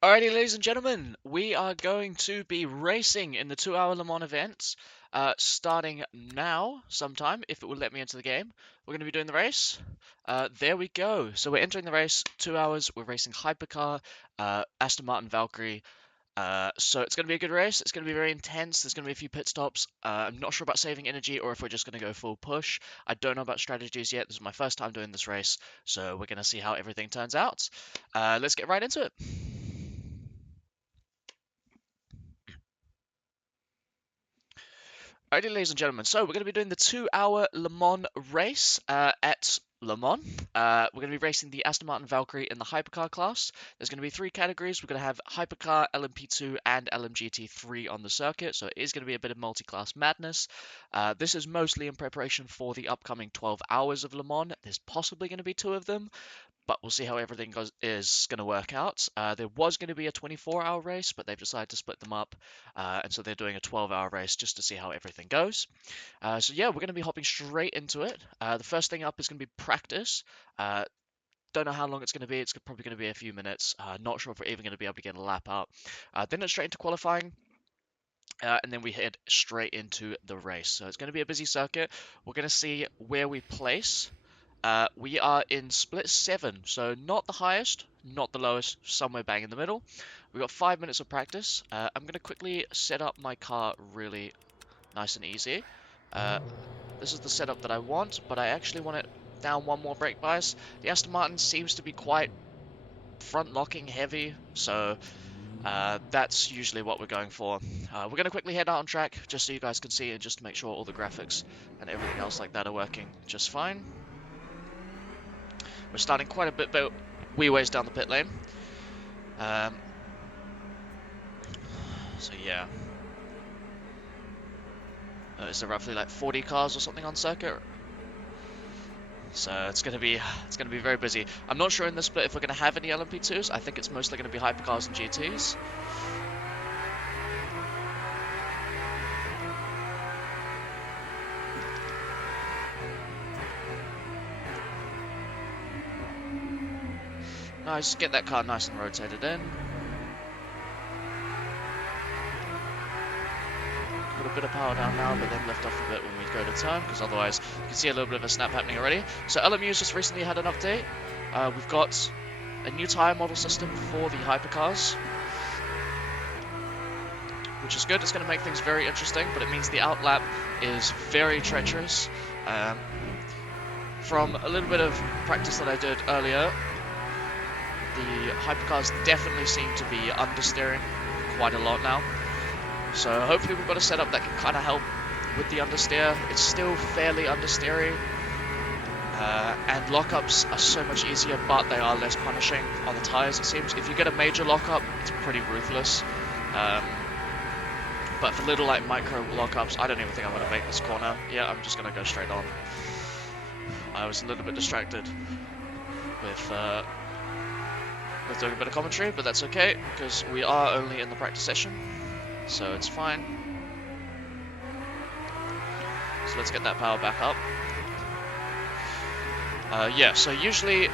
Alrighty, ladies and gentlemen, we are going to be racing in the 2-hour Le Mans event, starting now, sometime, if it will let me into the game. We're going to be doing the race. There we go. So we're entering the race, 2 hours. We're racing Hypercar, Aston Martin Valkyrie. So it's going to be a good race. It's going to be very intense. There's going to be a few pit stops. I'm not sure about saving energy or if we're just going to go full push. I don't know about strategies yet. This is my first time doing this race, so we're going to see how everything turns out. Let's get right into it. Alrighty, ladies and gentlemen, so we're going to be doing the 2-hour Le Mans race at Le Mans. We're going to be racing the Aston Martin Valkyrie in the Hypercar class. There's going to be 3 categories. We're going to have Hypercar, LMP2, and LMGT3 on the circuit, so it is going to be a bit of multi-class madness. This is mostly in preparation for the upcoming 12 hours of Le Mans. There's possibly going to be 2 of them, but we'll see how everything is going to work out. There was going to be a 24-hour race, but they've decided to split them up, and so they're doing a 12-hour race just to see how everything goes. So yeah, we're going to be hopping straight into it. The first thing up is going to be practice. Don't know how long it's going to be. It's probably going to be a few minutes. Not sure if we're even going to be able to get a lap out. Then it's straight into qualifying. And then we head straight into the race. So it's going to be a busy circuit. We're going to see where we place. We are in split 7, so not the highest, not the lowest, somewhere bang in the middle. We've got 5 minutes of practice. I'm going to quickly set up my car really nice and easy. This is the setup that I want, but I actually want it down one more brake bias. The Aston Martin seems to be quite front-locking heavy, so that's usually what we're going for. We're going to quickly head out on track, just so you guys can see and just to make sure all the graphics and everything else like that are working just fine. We're starting quite a bit wee ways down the pit lane. So yeah. Is there roughly like 40 cars or something on circuit? So it's gonna be very busy. I'm not sure in this split if we're gonna have any LMP2s. I think it's mostly gonna be hypercars and GTs. Nice, get that car nice and rotated in. Put a bit of power down now, but then lift off a bit when we go to turn, because otherwise you can see a little bit of a snap happening already. So LMU's just recently had an update. We've got a new tyre model system for the hypercars, which is good. It's going to make things very interesting, but it means the outlap is very treacherous. From a little bit of practice that I did earlier, the hypercars definitely seem to be understeering quite a lot now. So hopefully we've got a setup that can kind of help with the understeer. It's still fairly understeery, and lockups are so much easier, but they are less punishing on the tyres, it seems. If you get a major lockup, it's pretty ruthless. But for little like micro lockups, I don't even think I'm going to make this corner. Yeah, I'm just going to go straight on. I was a little bit distracted with doing a bit of commentary, but that's okay, because we are only in the practice session, so it's fine. So let's get that power back up. Yeah, so usually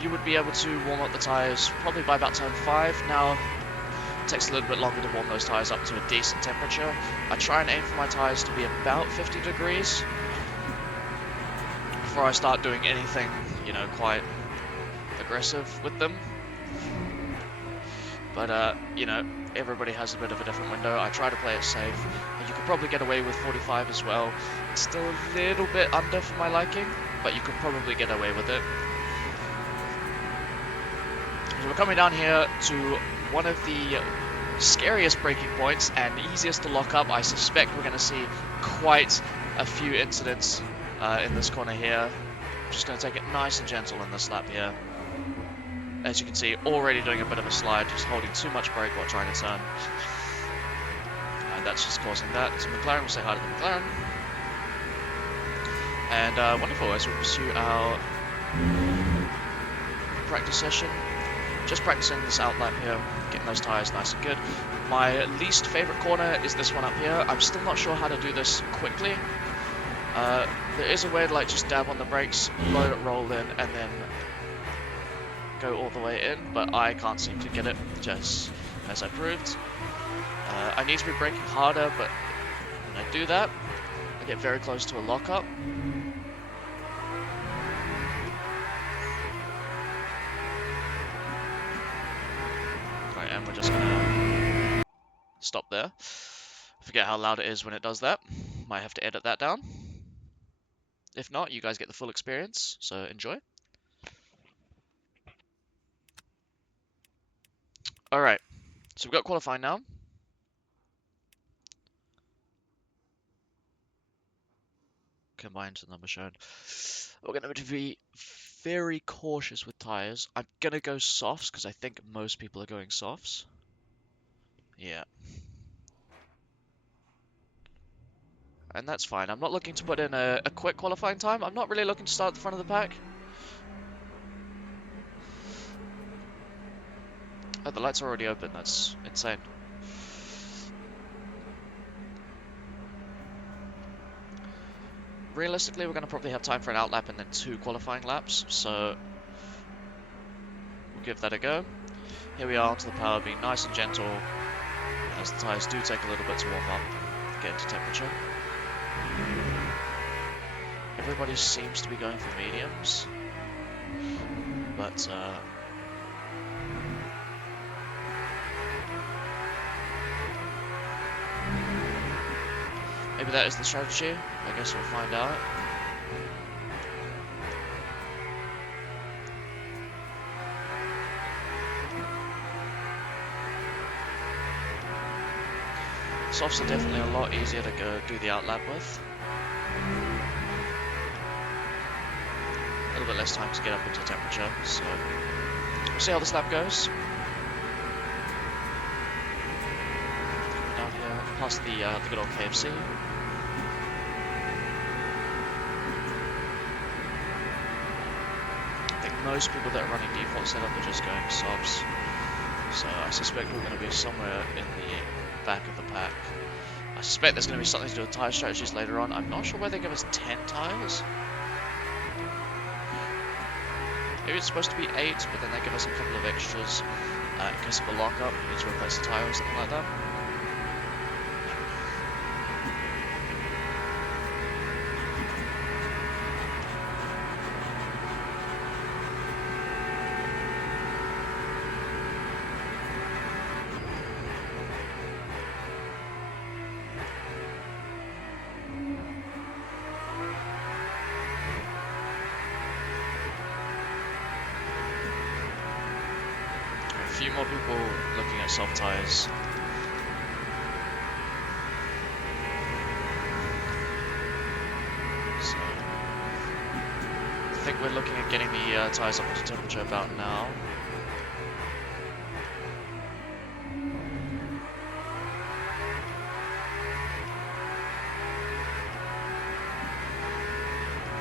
you would be able to warm up the tyres probably by about turn 5. Now it takes a little bit longer to warm those tyres up to a decent temperature. I try and aim for my tyres to be about 50 degrees before I start doing anything, you know, quite aggressive with them. But, you know, everybody has a bit of a different window. I try to play it safe. You could probably get away with 45 as well. It's still a little bit under for my liking, but you could probably get away with it. So we're coming down here to one of the scariest braking points and easiest to lock up. I suspect we're going to see quite a few incidents in this corner here. I'm just going to take it nice and gentle in this lap here. As you can see, already doing a bit of a slide, just holding too much brake while trying to turn. And that's just causing that. So McLaren, will say hi to the McLaren. And wonderful, as we pursue our practice session. Just practicing this outlap here, getting those tyres nice and good. My least favourite corner is this one up here. I'm still not sure how to do this quickly. There is a way to like just dab on the brakes, low it, roll in, and then go all the way in, but I can't seem to get it, just as I proved. I need to be braking harder, but when I do that, I get very close to a lockup. Right, and we're just gonna stop there. Forget how loud it is when it does that. Might have to edit that down. If not, you guys get the full experience, so enjoy. Alright, so we've got qualifying now. Combined to the number shown. We're going to be very cautious with tyres. I'm going to go softs because I think most people are going softs. Yeah. And that's fine. I'm not looking to put in a quick qualifying time. I'm not really looking to start at the front of the pack. Oh, the lights are already open. That's insane. Realistically, we're going to probably have time for an outlap and then 2 qualifying laps, so we'll give that a go. Here we are onto the power, being nice and gentle, as the tyres do take a little bit to warm up, get into temperature. Everybody seems to be going for mediums, but maybe that is the strategy. I guess we'll find out. Softs are definitely a lot easier to go do the outlap with. A little bit less time to get up into temperature, so we'll see how this lap goes. Coming down here, past the good old KFC. I think most people that are running default setup are just going softs, so I suspect we're going to be somewhere in the back of the pack. I suspect there's going to be something to do with tyre strategies later on. I'm not sure why they give us 10 tyres. Maybe it's supposed to be 8, but then they give us a couple of extras in case of a lockup. We need to replace the tyre or something like that. A few more people looking at soft tyres. So I think we're looking at getting the tyres up to temperature about now.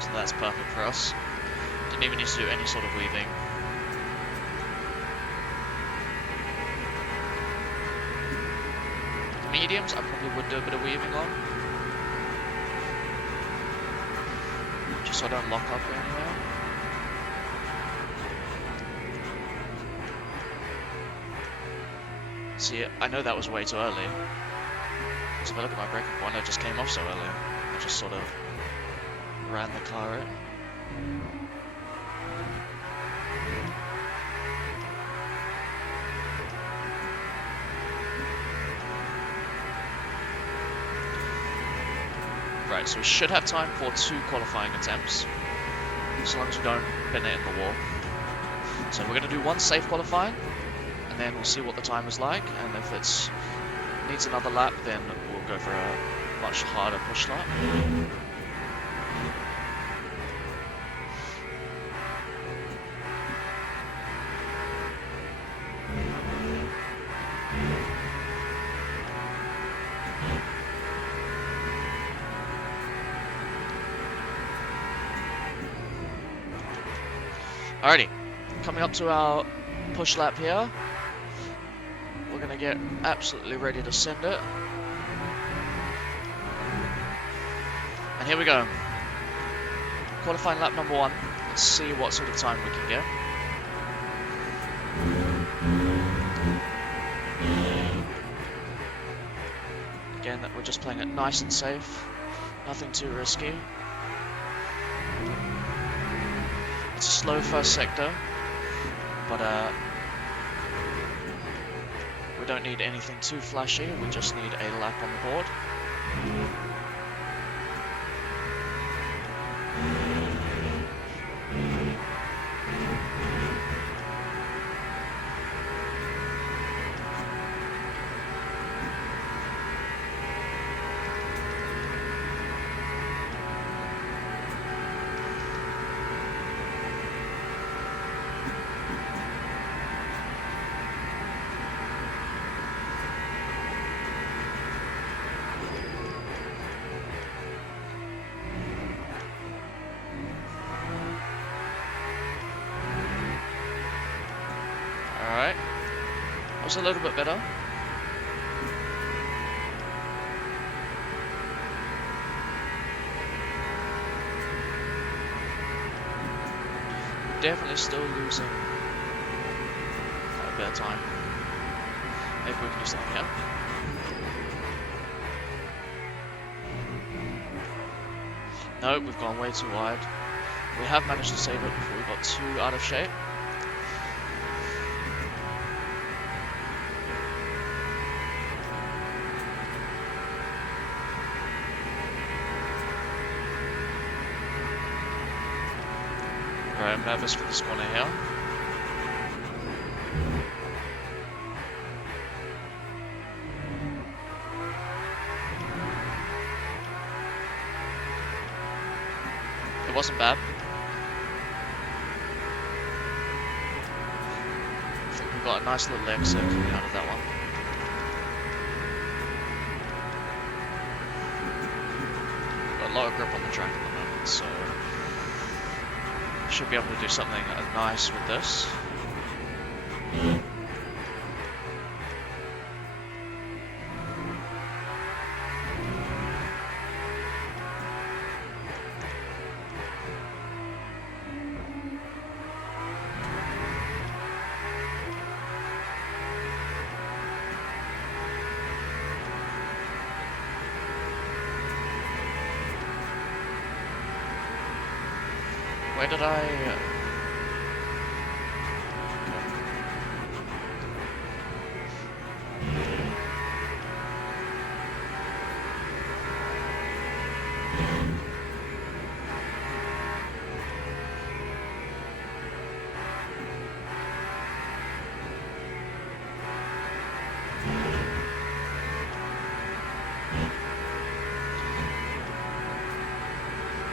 So that's perfect for us. Didn't even need to do any sort of weaving. Mediums, I probably would do a bit of weaving on. Just so I don't lock up anywhere. See, I know that was way too early. So if I look at my braking point, I just came off so early. I just sort of ran the car in. Right, so we should have time for 2 qualifying attempts, as long as we don't pin it in the wall. So we're going to do 1 safe qualifying, and then we'll see what the time is like, and if it needs another lap, then we'll go for a much harder push lap. Alrighty, coming up to our push lap here. We're going to get absolutely ready to send it. And here we go. Qualifying lap number 1. Let's see what sort of time we can get. We're just playing it nice and safe. Nothing too risky. It's a slow first sector, but we don't need anything too flashy. We just need a lap on the board. Alright, that was a little bit better. We're definitely still losing quite a bit of time. Maybe we can do something here. No, we've gone way too wide. We have managed to save it before we got too out of shape. Right, I'm nervous for this corner here. It wasn't bad. I think we got a nice little exit coming out of that one. Got a lot of grip on the track at the moment, so should be able to do something nice with this. Where did I...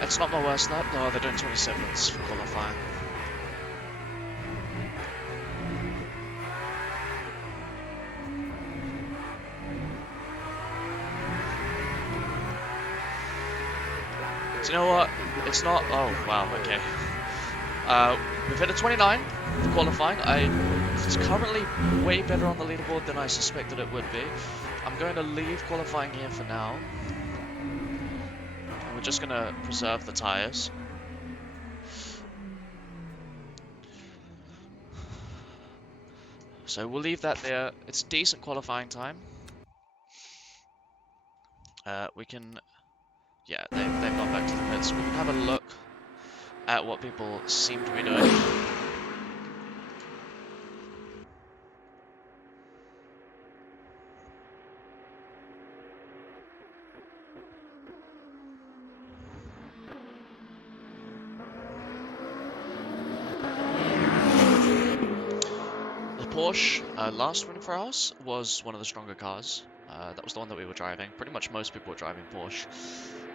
It's not my worst lap. No, they're doing 27s for qualifying. Do you know what? It's not... Oh, wow, okay. We've hit a 29 for qualifying. It's currently way better on the leaderboard than I suspected it would be. I'm going to leave qualifying here for now. We're just going to preserve the tyres. So we'll leave that there. It's decent qualifying time. We can... Yeah, they've gone back to the pits. We can have a look at what people seem to be doing. Porsche, last win for us, was one of the stronger cars. That was the one that we were driving. Pretty much most people were driving Porsche.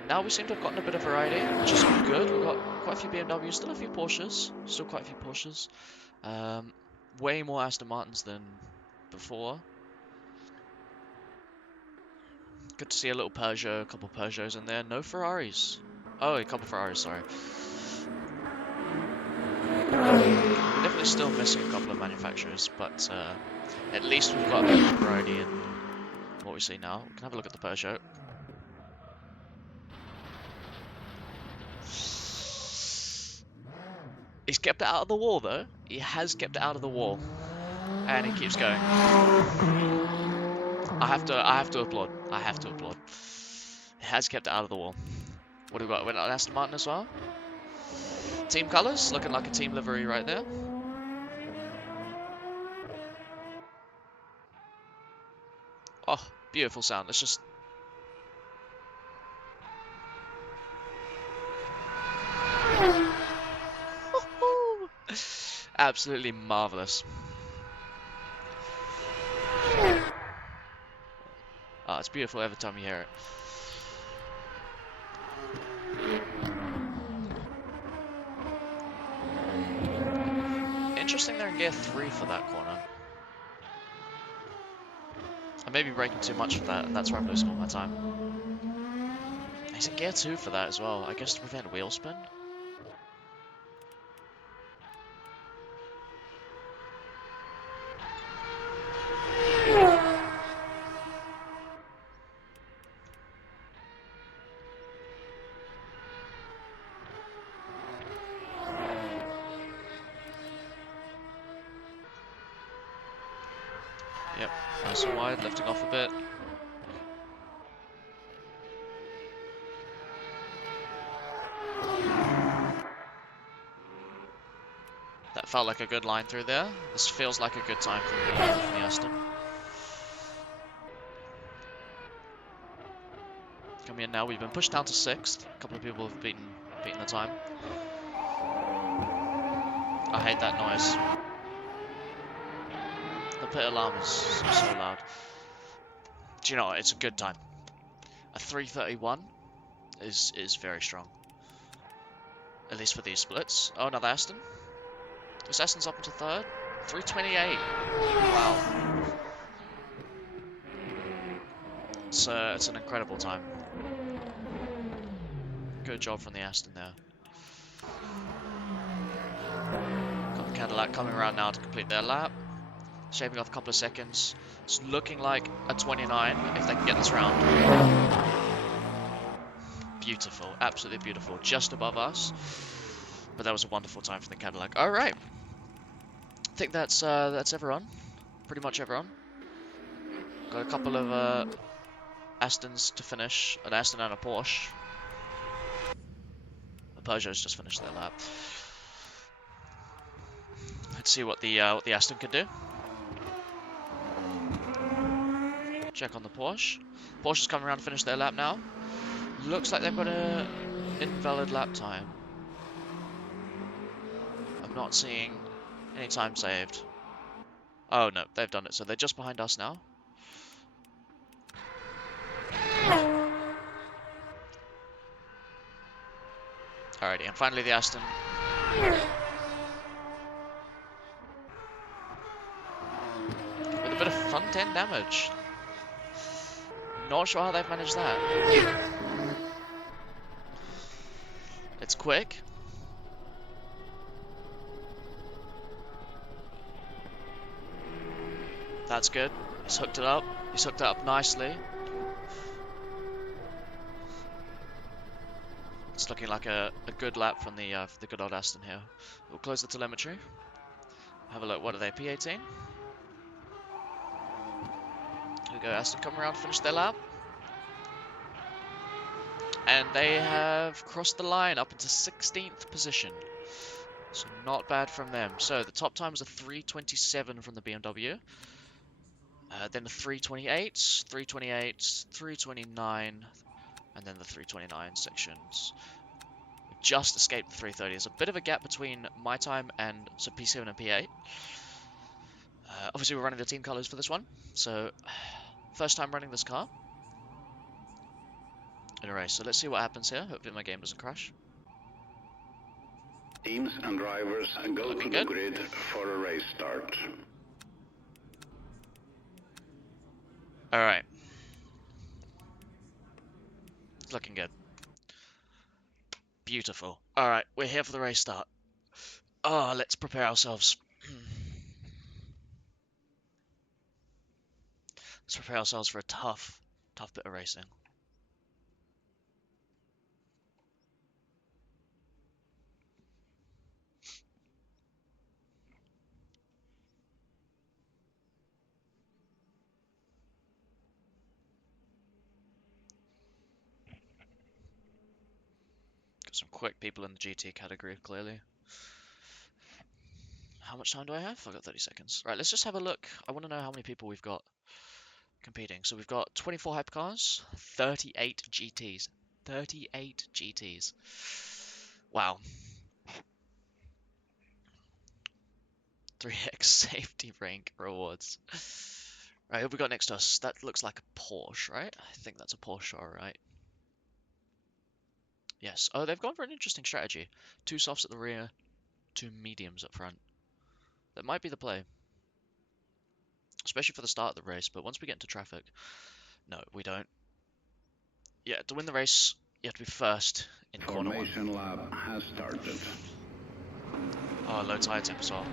Now we seem to have gotten a bit of variety, which is good. We've got quite a few BMWs, still a few Porsches. Still quite a few Porsches. Way more Aston Martins than before. Good to see a little Peugeot, a couple Peugeots in there. No Ferraris. Oh, a couple Ferraris, sorry. We're definitely still missing a couple of manufacturers, but at least we've got a bit of variety in what we see now. We can have a look at the Peugeot. He's kept it out of the wall, though. He has kept it out of the wall. And he keeps going. I have to applaud. I have to applaud. It has kept it out of the wall. What do we got? Went on Aston Martin as well. Team colours, looking like a team livery right there. Oh, beautiful sound. Let's just... Absolutely marvellous. Oh, it's beautiful every time you hear it. Interesting they're in gear 3 for that corner. I may be braking too much for that, and that's where I'm losing all my time. He's in gear 2 for that as well, I guess to prevent wheel spin. Yep, nice and wide, lifting off a bit. That felt like a good line through there. This feels like a good time from the Aston. Coming in now, we've been pushed down to 6th. A couple of people have beaten the time. I hate that noise. The pit alarm is so loud. Do you know what? It's a good time. A 3:31 is very strong. At least for these splits. Oh, another Aston. This Aston's up into 3rd. 3:28. Wow. It's an incredible time. Good job from the Aston there. Got the Cadillac coming around now to complete their lap. Shaving off a couple of seconds. It's looking like a 29 if they can get this round. Beautiful, absolutely beautiful. Just above us. But that was a wonderful time for the Cadillac. All right. I think that's everyone. Pretty much everyone. Got a couple of Astons to finish. An Aston and a Porsche. The Peugeot's just finished their lap. Let's see what the Aston can do. Check on the Porsche. Porsche's coming around to finish their lap now. Looks like they've got a invalid lap time. I'm not seeing any time saved. Oh no, they've done it. So they're just behind us now. Alrighty, and finally the Aston. With a bit of front end damage. Not sure how they've managed that. It's quick. That's good. He's hooked it up. He's hooked it up nicely. It's looking like a good lap from the good old Aston here. We'll close the telemetry. Have a look. What are they? P18? Here we go. Aston come around to finish their lap. And they have crossed the line up into 16th position. So not bad from them. So the top time was a 3:27 from the BMW. Then the 3:28, 3:28, 3:29, and then the 3:29 sections. We just escaped the 3:30. There's a bit of a gap between my time and so P7 and P8. Obviously, we're running the team colours for this one. So, first time running this car in a race. So let's see what happens here. Hopefully my game doesn't crash. Teams and drivers go to the grid for a race start. Alright. Looking good. Beautiful. Alright, we're here for the race start. Oh, let's prepare ourselves. Let's prepare ourselves for a tough bit of racing. Some quick people in the GT category, clearly. How much time do I have? I've got 30 seconds. Right, let's just have a look. I want to know how many people we've got competing. So we've got 24 hypercars, 38 GTs. 38 GTs. Wow. 3x safety rank rewards. Right, who have we got next to us? That looks like a Porsche, right? I think that's a Porsche, alright. Yes. Oh, they've gone for an interesting strategy. 2 softs at the rear, 2 mediums up front. That might be the play. Especially for the start of the race, but once we get into traffic... No, we don't. Yeah, to win the race, you have to be first in corner 1. Formation lap has started. Oh, low tire tip as well.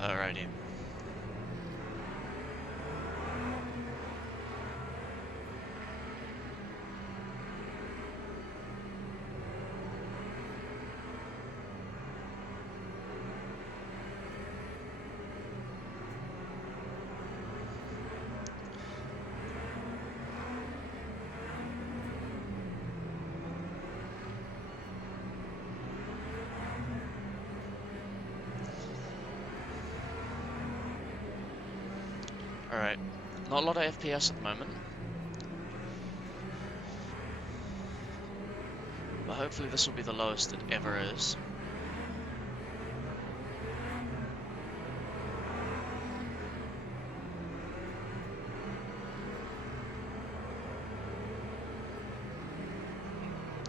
Alrighty. Alright. Not a lot of FPS at the moment. But hopefully this will be the lowest it ever is.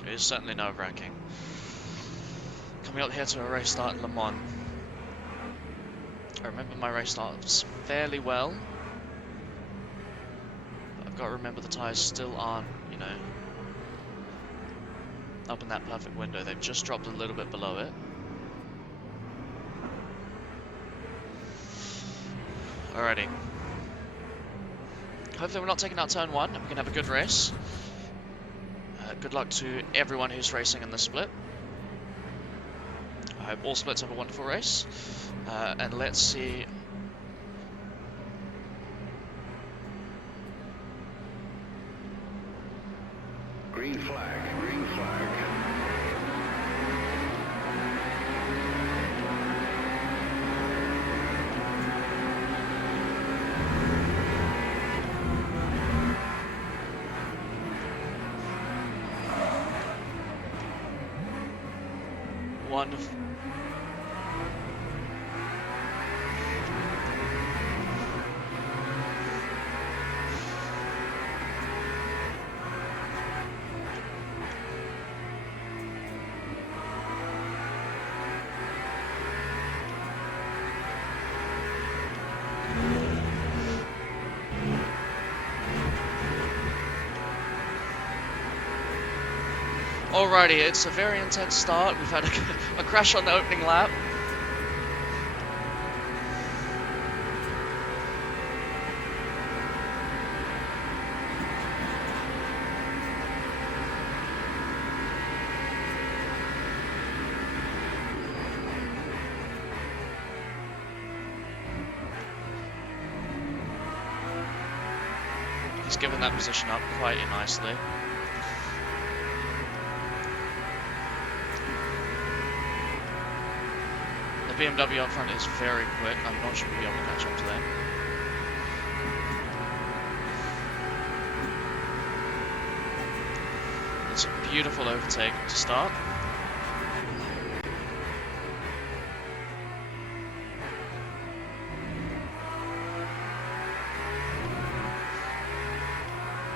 It is certainly nerve-wracking. Coming up here to a race start in Le Mans. I remember my race starts fairly well. But I've got to remember the tyres still aren't, you know, up in that perfect window. They've just dropped a little bit below it. Alrighty. Hopefully we're not taking out turn 1 and we can have a good race. Good luck to everyone who's racing in the split. I hope all splits have a wonderful race. And let's see. Green flag, green flag. Wonderful. Alrighty, it's a very intense start. We've had a crash on the opening lap. He's given that position up quite nicely. The BMW up front is very quick. I'm not sure we'll be able to catch up to them. It's a beautiful overtake to start.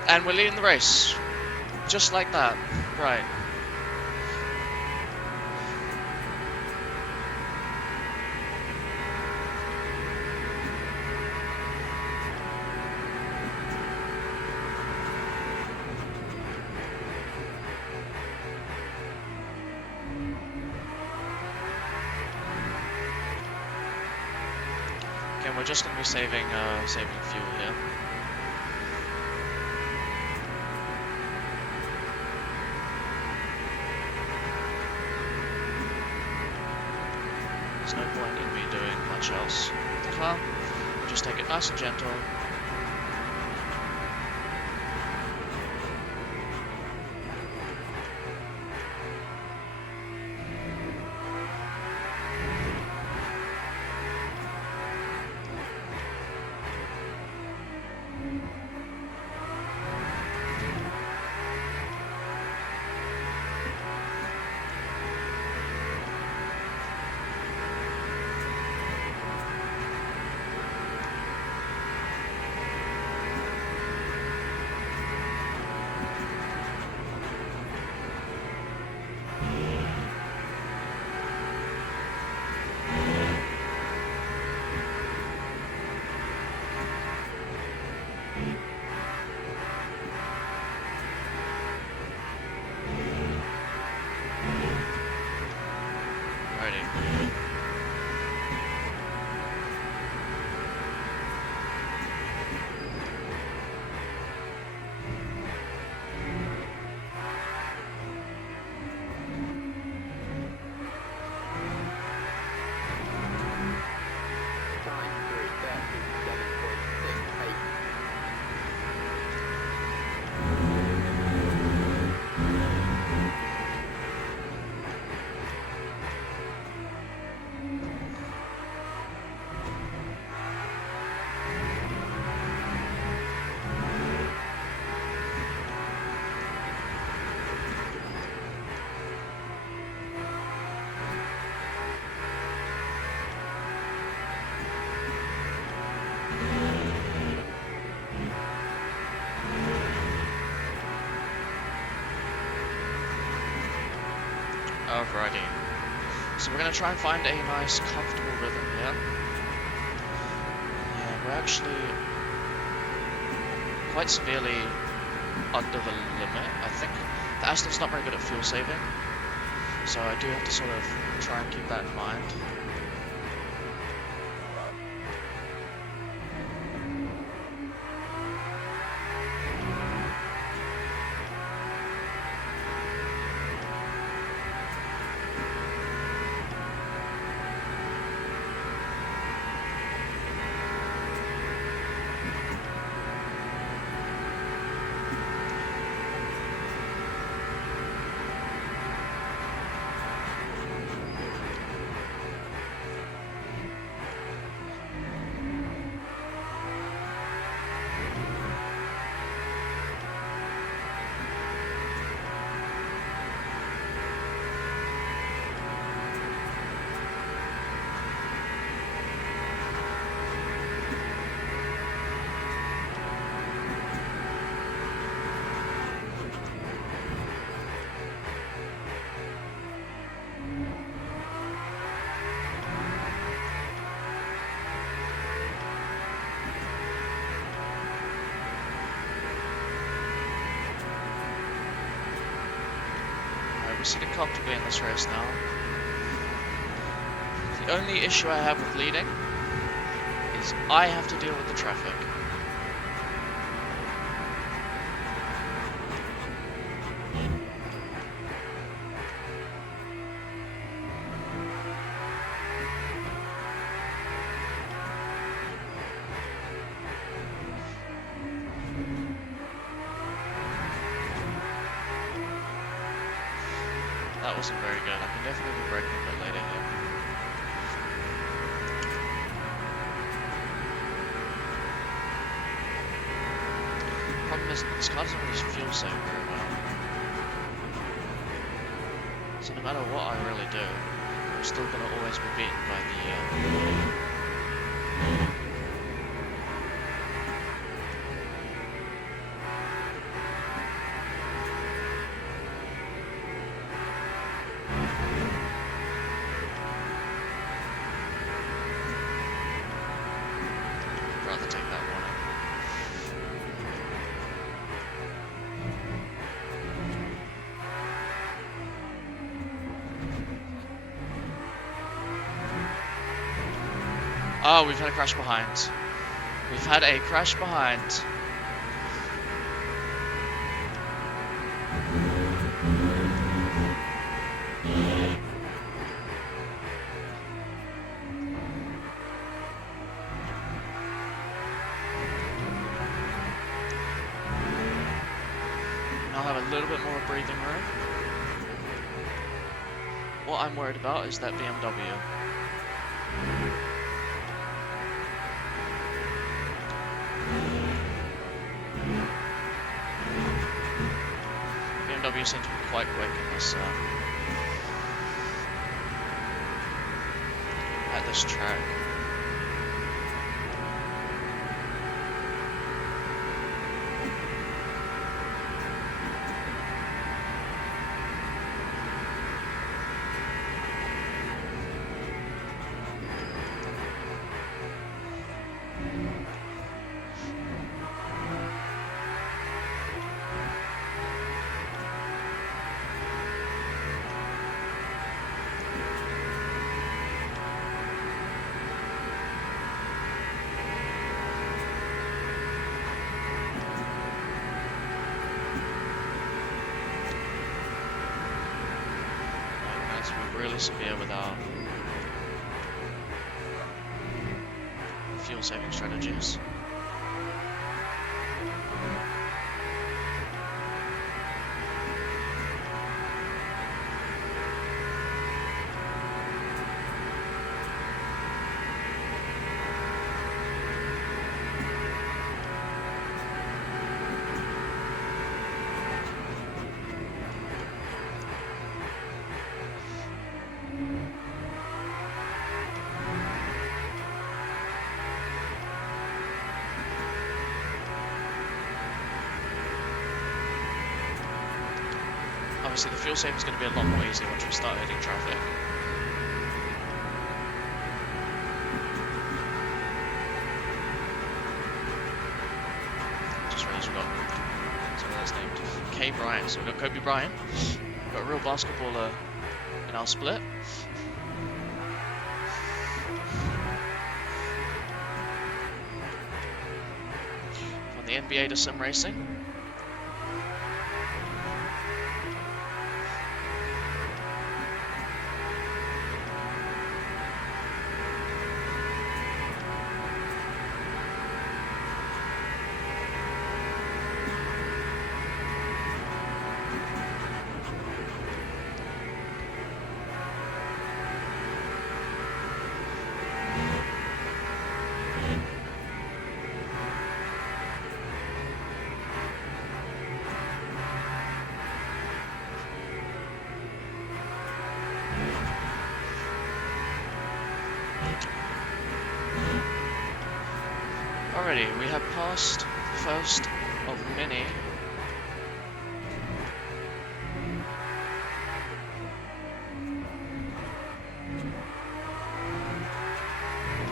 And we're leading the race. Just like that. Right. We're just going to be saving fuel here. car. Just take it nice and gentle. Alrighty. So we're going to try and find a nice, comfortable rhythm here. Yeah, we're actually quite severely under the limit, I think. The Aston's not very good at fuel saving, so I do have to sort of try and keep that in mind. We're sitting comfortably in this race now. The only issue I have with leading is I have to deal with the traffic. That wasn't very good. I can definitely be braking a bit later here. Problem is, this car doesn't really fuel save very well. So no matter what I really do, I'm still going to always be beaten by the rather take that warning. Oh, we've had a crash behind. We've had a crash behind. have a little bit more breathing room. What I'm worried about is that BMW. BMW seems to be quite quick in this at this track. Really severe with our fuel saving strategies. Obviously the fuel saving is going to be a lot more easy once we start hitting traffic. Just realised we've got someone else named K. Bryant. So we've got Kobe Bryant. We've got a real basketballer in our split. From the NBA to sim racing. Alrighty, we have passed the first of many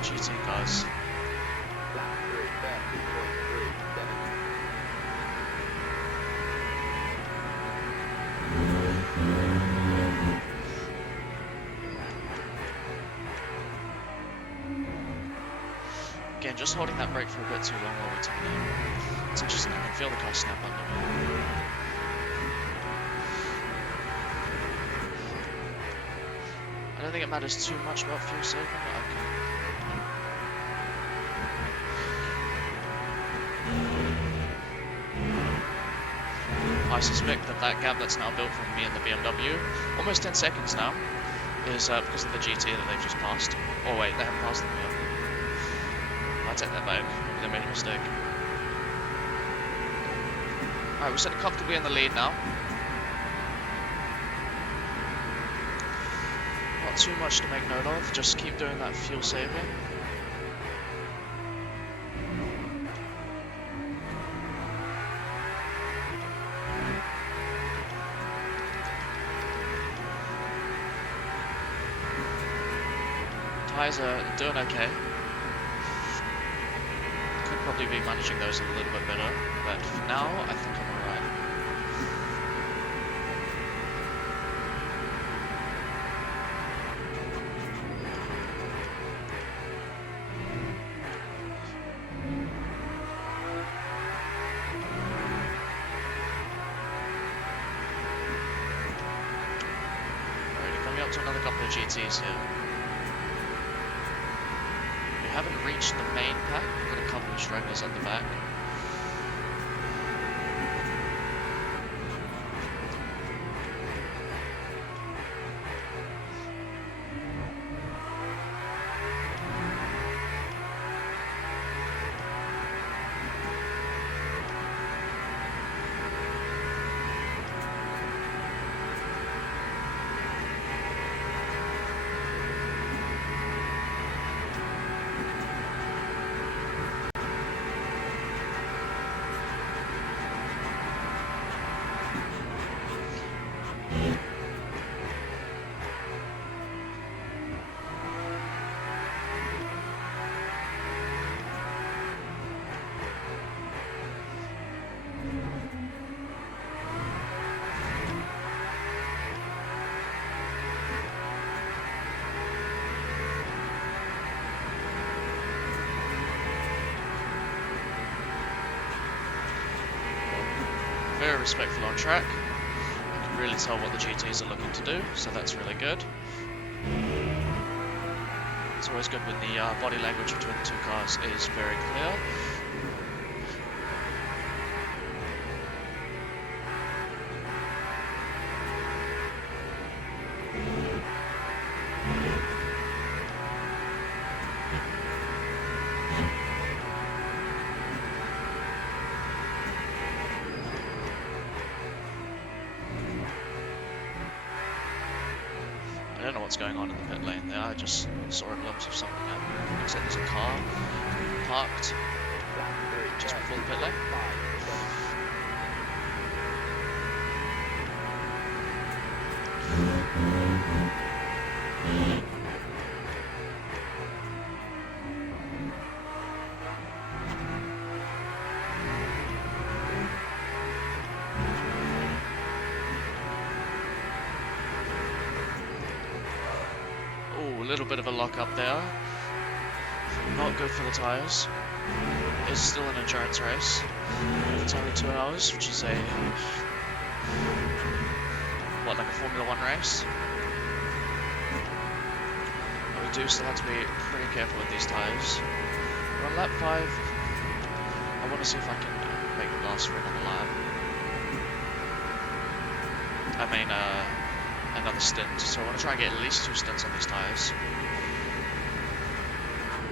GT cars. Again, just holding that brake for a bit too long while we turn in. It's interesting, I can feel the car snap under me. I don't think it matters too much about fuel saving, but okay. I suspect that that gap that's now built from me and the BMW, almost 10 seconds now, is because of the GT that they've just passed. Oh wait, they haven't passed them yet. I take that back. Maybe they made a mistake. Alright, we're sitting comfortably in the lead now. Not too much to make note of, just keep doing that fuel saving. Tyres are doing okay. Could probably be managing those a little bit better, but for now, I think I'm alright. Alrighty, coming up to another couple of GTs here. We haven't reached the main pack, we've got a couple of stragglers at the back. very respectful on track. You can really tell what the GTs are looking to do, so that's really good. It's always good when the body language between the two cars is very clear. I don't know what's going on in the pit lane there, I just saw a glimpse of something happening. Looks like there's a car parked just before the pit lane. A little bit of a lock up there. Not good for the tyres. It's still an endurance race. It's only 2 hours, which is like a Formula 1 race. But we do still have to be pretty careful with these tyres. We're on lap 5. I want to see if I can make it last for another lap. I mean, another stint, so I want to try and get at least 2 stints on these tyres.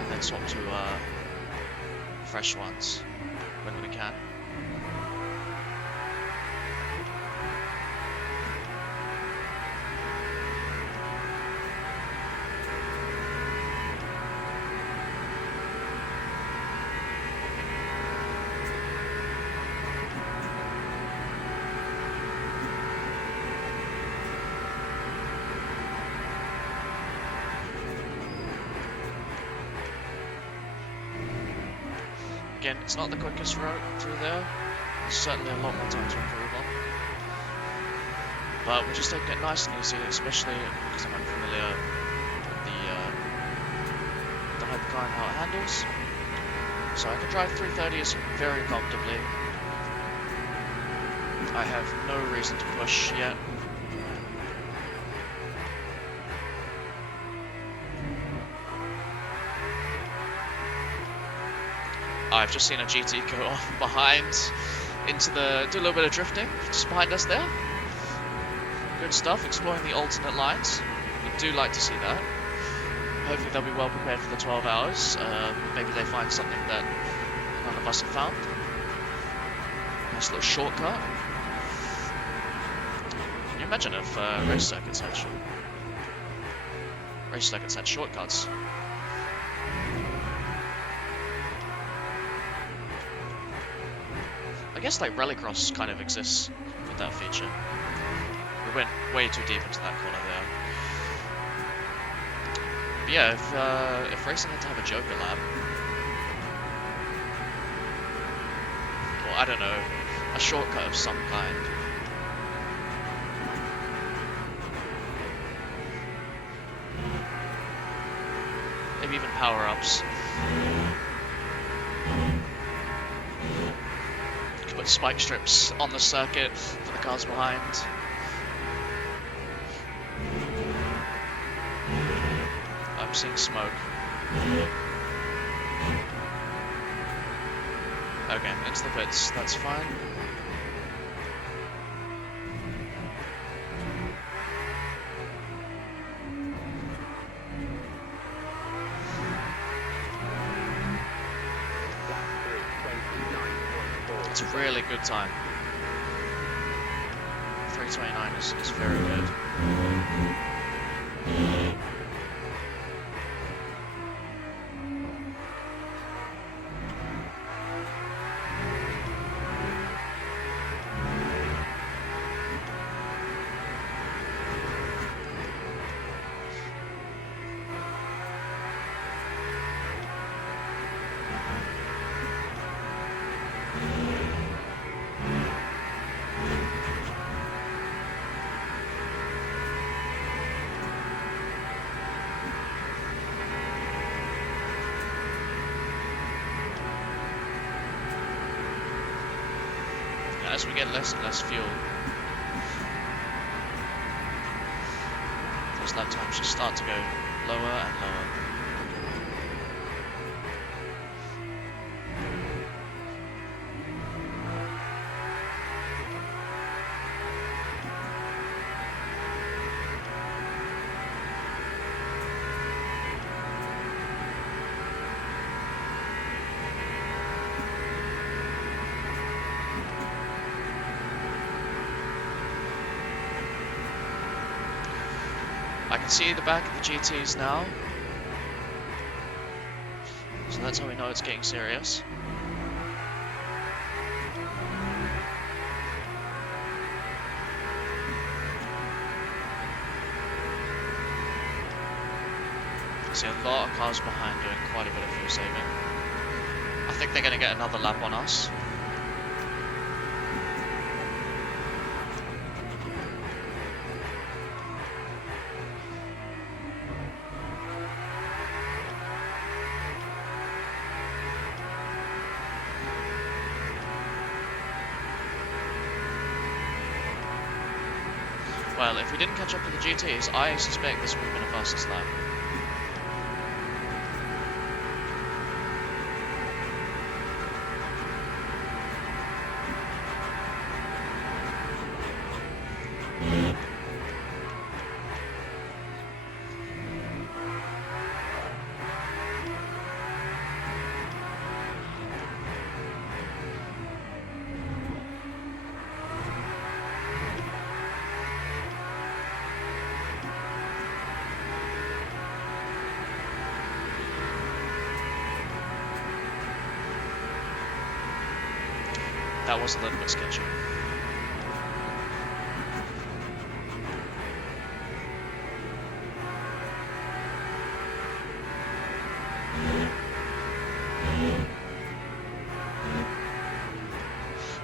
And then swap to fresh ones when we can. Again, it's not the quickest route through there. There's certainly a lot more time to improve on. But we're just taking it nice and easy, especially because I'm unfamiliar with the Hypercar and how it handles. So I can drive 330s very comfortably. I have no reason to push yet. I've just seen a GT go off behind into do a little bit of drifting just behind us there. Good stuff, exploring the alternate lines. We do like to see that. Hopefully they'll be well prepared for the 12 hours. Maybe they find something that none of us have found. Nice little shortcut. Can you imagine if race circuits had shortcuts? I guess like Rallycross kind of exists with that feature. We went way too deep into that corner there. But yeah, if racing had to have a Joker lap, or I don't know, a shortcut of some kind. Maybe even power-ups. Put spike strips on the circuit for the cars behind. I'm seeing smoke. Okay, into the pits, that's fine. It's a really good time. 3:29 is very good. as we get less and less fuel, those lap times just start to go lower and lower. I can see the back of the GTs now, so that's how we know it's getting serious. I see a lot of cars behind doing quite a bit of fuel saving. I think they're going to get another lap on us. Well, if we didn't catch up to the GTs, I suspect this would have been a fastest lap. That was a little bit sketchy.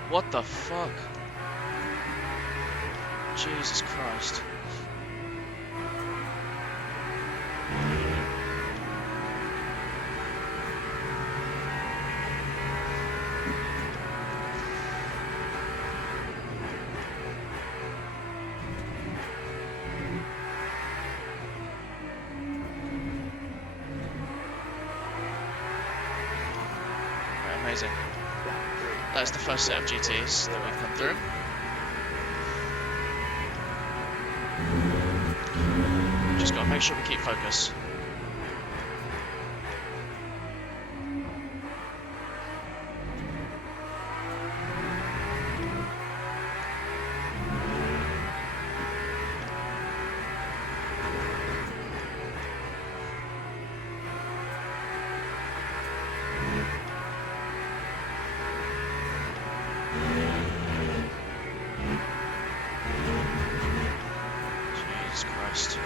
What the fuck? Jesus Christ. Amazing. That's the first set of GTs that we've come through. Just gotta make sure we keep focus. Jesus Christ.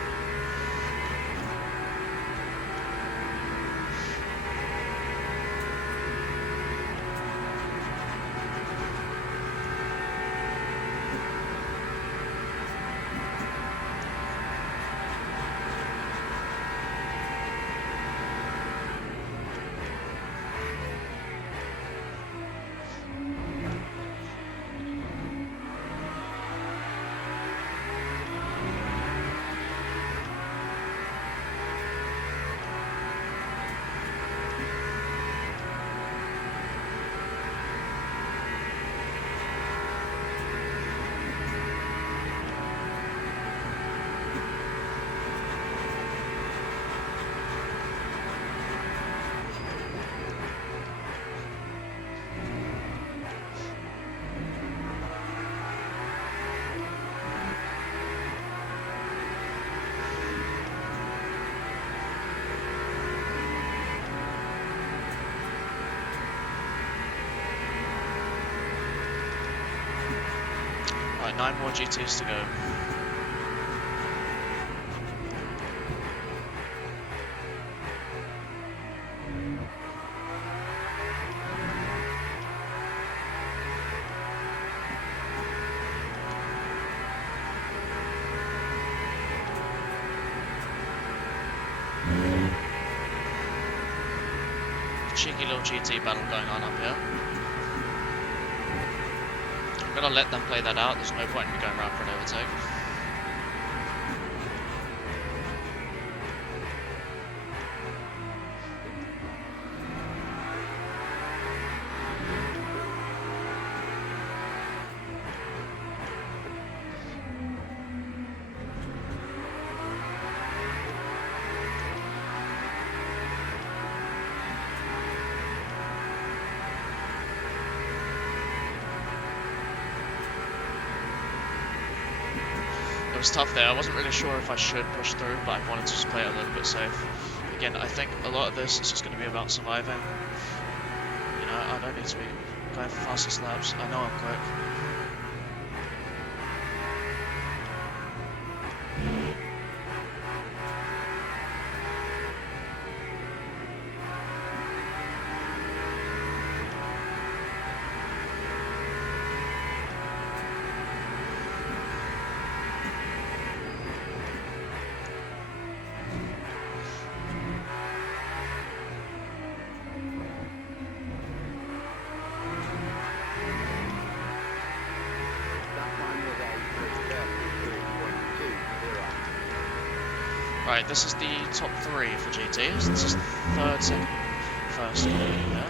Right, 9 more GTs to go. Cheeky little GT battle going on up here. I'm gonna let them play that out. There's no point in me going around for an overtake. It was tough there. I wasn't really sure if I should push through, but I wanted to just play it a little bit safe. Again, I think a lot of this is just going to be about surviving. You know, I don't need to be going for fastest laps. I know I'm quick. Right, this is the top 3 for GT. So this is third, second, first. Yeah.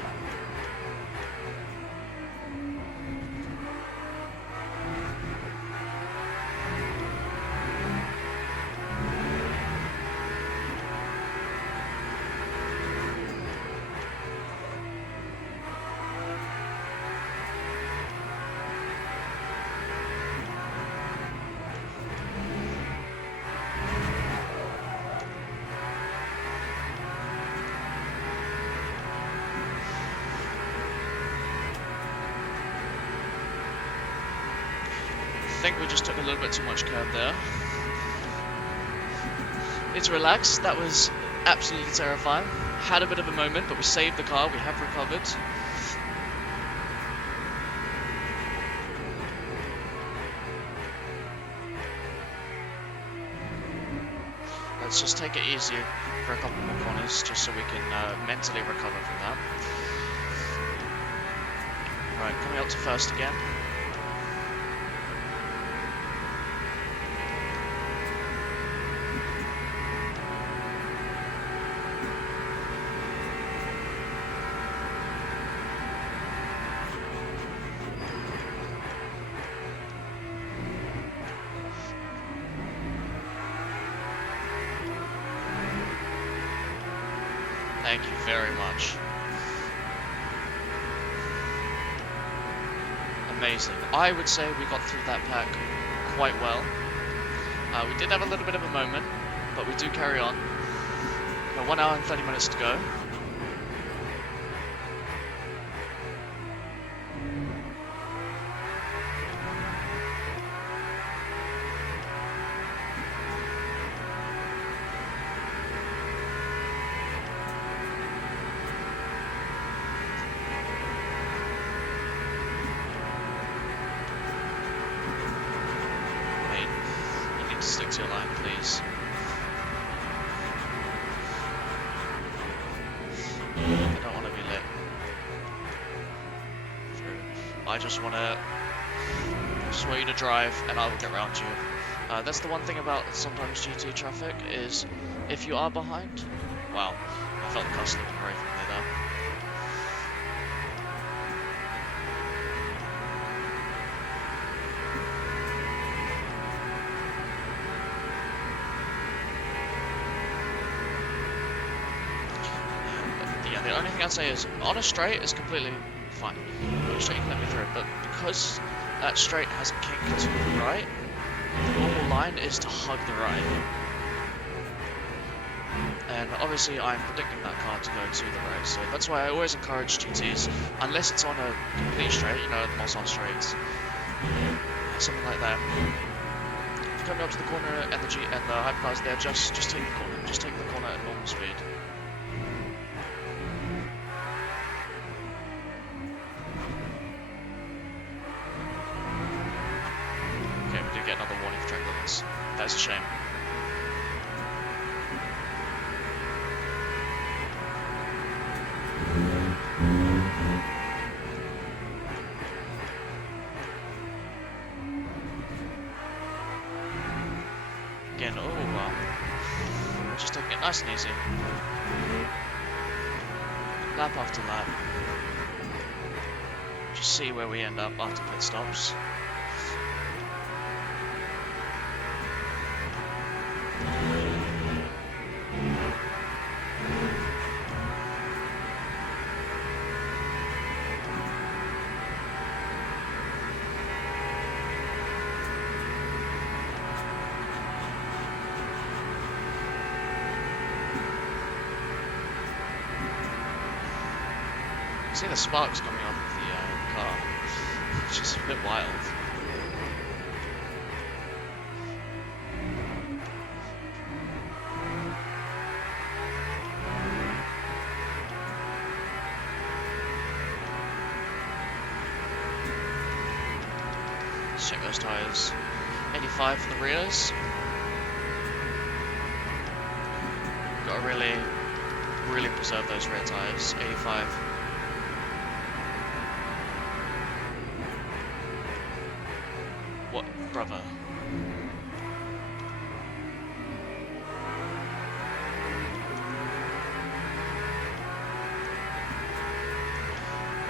I think we just took a little bit too much curb there. Need to relax. That was absolutely terrifying. Had a bit of a moment, but we saved the car. We have recovered. Let's just take it easy for a couple more corners, just so we can mentally recover from that. Right, coming up to first again. Thank you very much. Amazing. I would say we got through that pack quite well. We did have a little bit of a moment, but we do carry on. 1 hour and 30 minutes to go. Stick to your line, please. I don't want to be lit through. I just want you to drive, and I will get around you. That's the one thing about sometimes GT traffic is if you are behind. Wow, I felt the car slipping away from me there. The only thing I'd say is, on a straight is completely fine. On a straight you can let me through, but because that straight has a kink to the right, the normal line is to hug the right. And obviously I'm predicting that car to go to the right, so that's why I always encourage GTs, unless it's on a complete straight, you know, the Mulsanne straights, something like that. Coming up to the corner and the Hypercars there, just take the corner. Just take the corner at normal speed. Get another warning for track limits. That's a shame. Nice and easy. Lap after lap. Just see where we end up after pit stops. See the sparks coming off of the car, which is a bit wild. Let's check those tyres. 85 for the rears. Got to really preserve those rear tyres. 85. What, brother?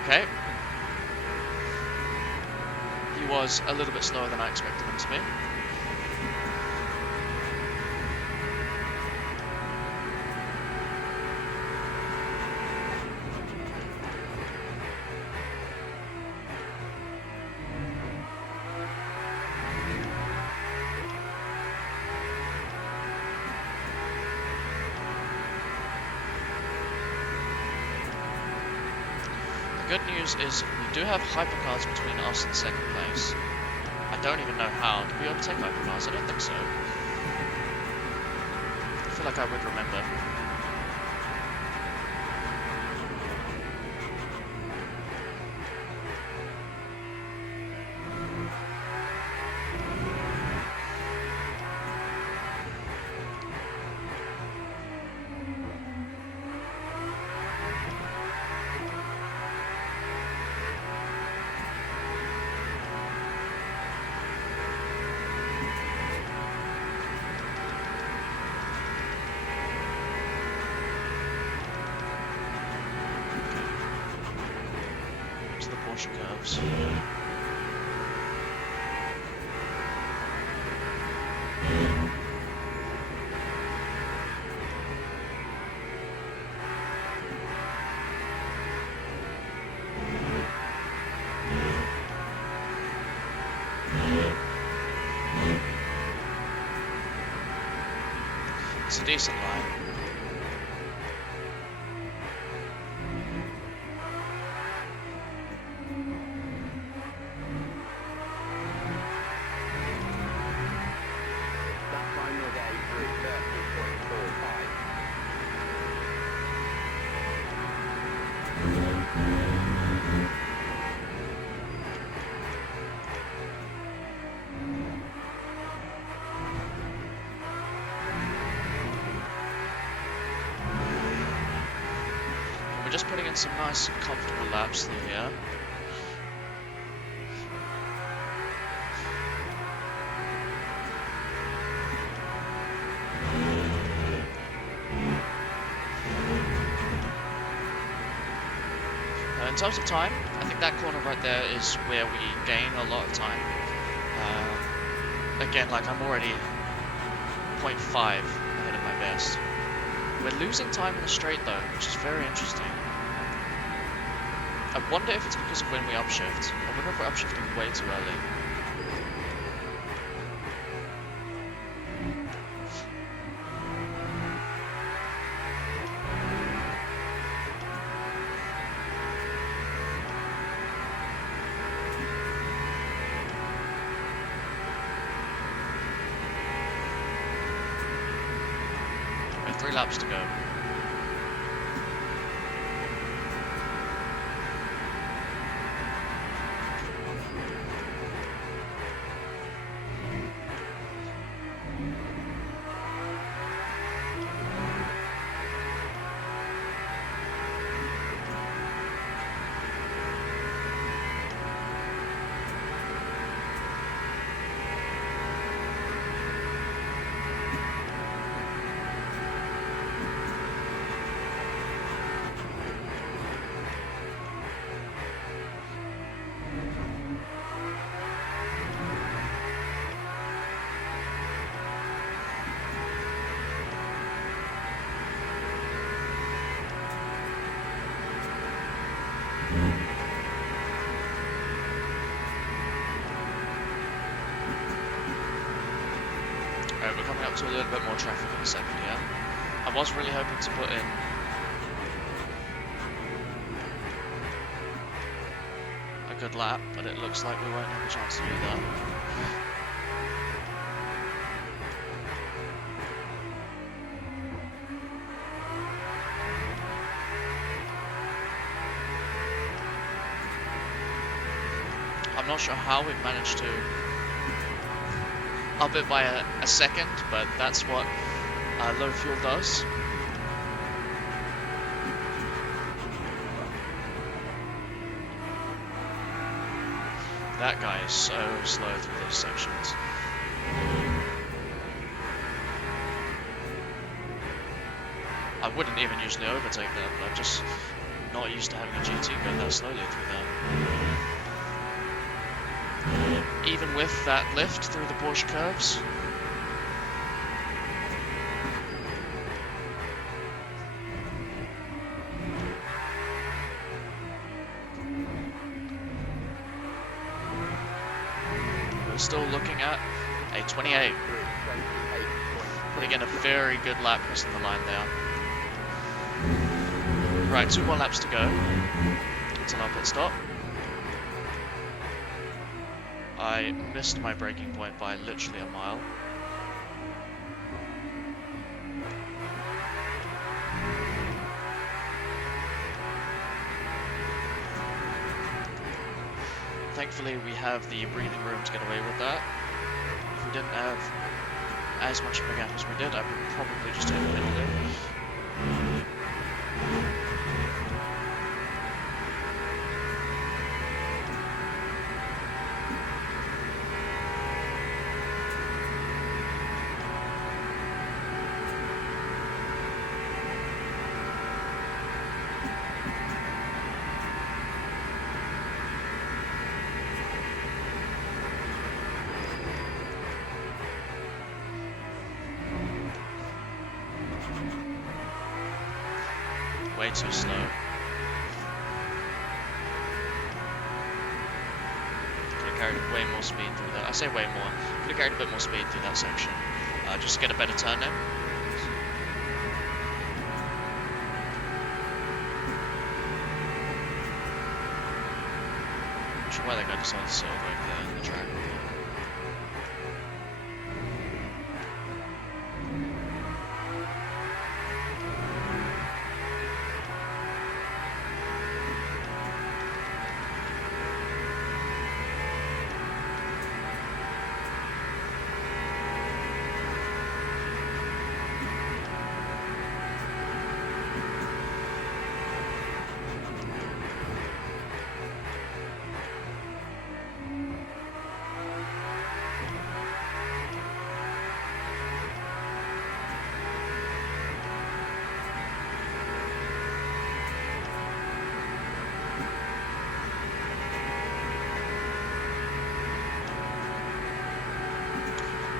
Okay. He was a little bit slower than I expected him to be. The good news is we do have hypercars between us and second place. I don't even know how. Do we overtake hypercars? I don't think so. I feel like I would remember. Curves. It's a decent line. Just putting in some nice comfortable laps through here. In terms of time, I think that corner right there is where we gain a lot of time. Again, like I'm already 0.5 ahead of my best. We're losing time in the straight though, which is very interesting. I wonder if it's because of when we upshift. I wonder if we're upshifting way too early. We have 3 laps to go. to a little bit more traffic in a second here. I was really hoping to put in a good lap, but it looks like we won't have a chance to do that. I'm not sure how we've managed to up it by a second, but that's what low fuel does. That guy is so slow through those sections. I wouldn't even usually overtake them, but I'm just not used to having a GT go that slowly through that. Even with that lift through the Porsche curves. We're still looking at a 28. Putting in a very good lap crossing the line there. Right, 2 more laps to go until our pit stop. I missed my braking point by literally a mile. Thankfully, we have the breathing room to get away with that. If we didn't have as much of a gap as we did, I would probably just overhandle it. Way too slow. Could have carried way more speed through that. I say way more. Could have carried a bit more speed through that section. Just to get a better turn in. Not sure why that guy decided to sit all the way over there in the track.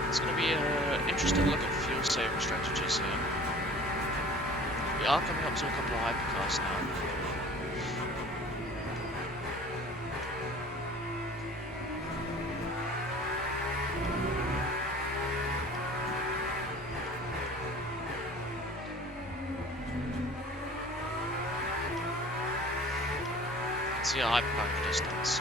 It's going to be an interesting look at fuel saving strategies here. We are coming up to a couple of hypercars now. See a hypercar in the distance.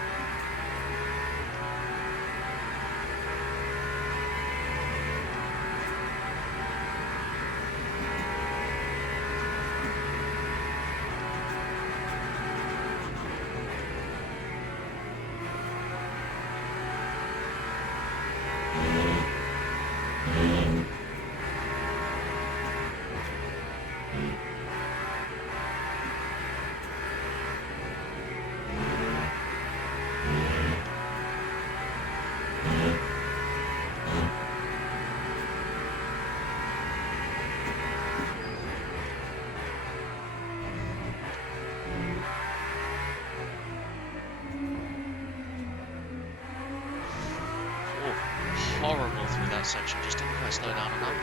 Horrible through that section, just didn't quite slow down enough.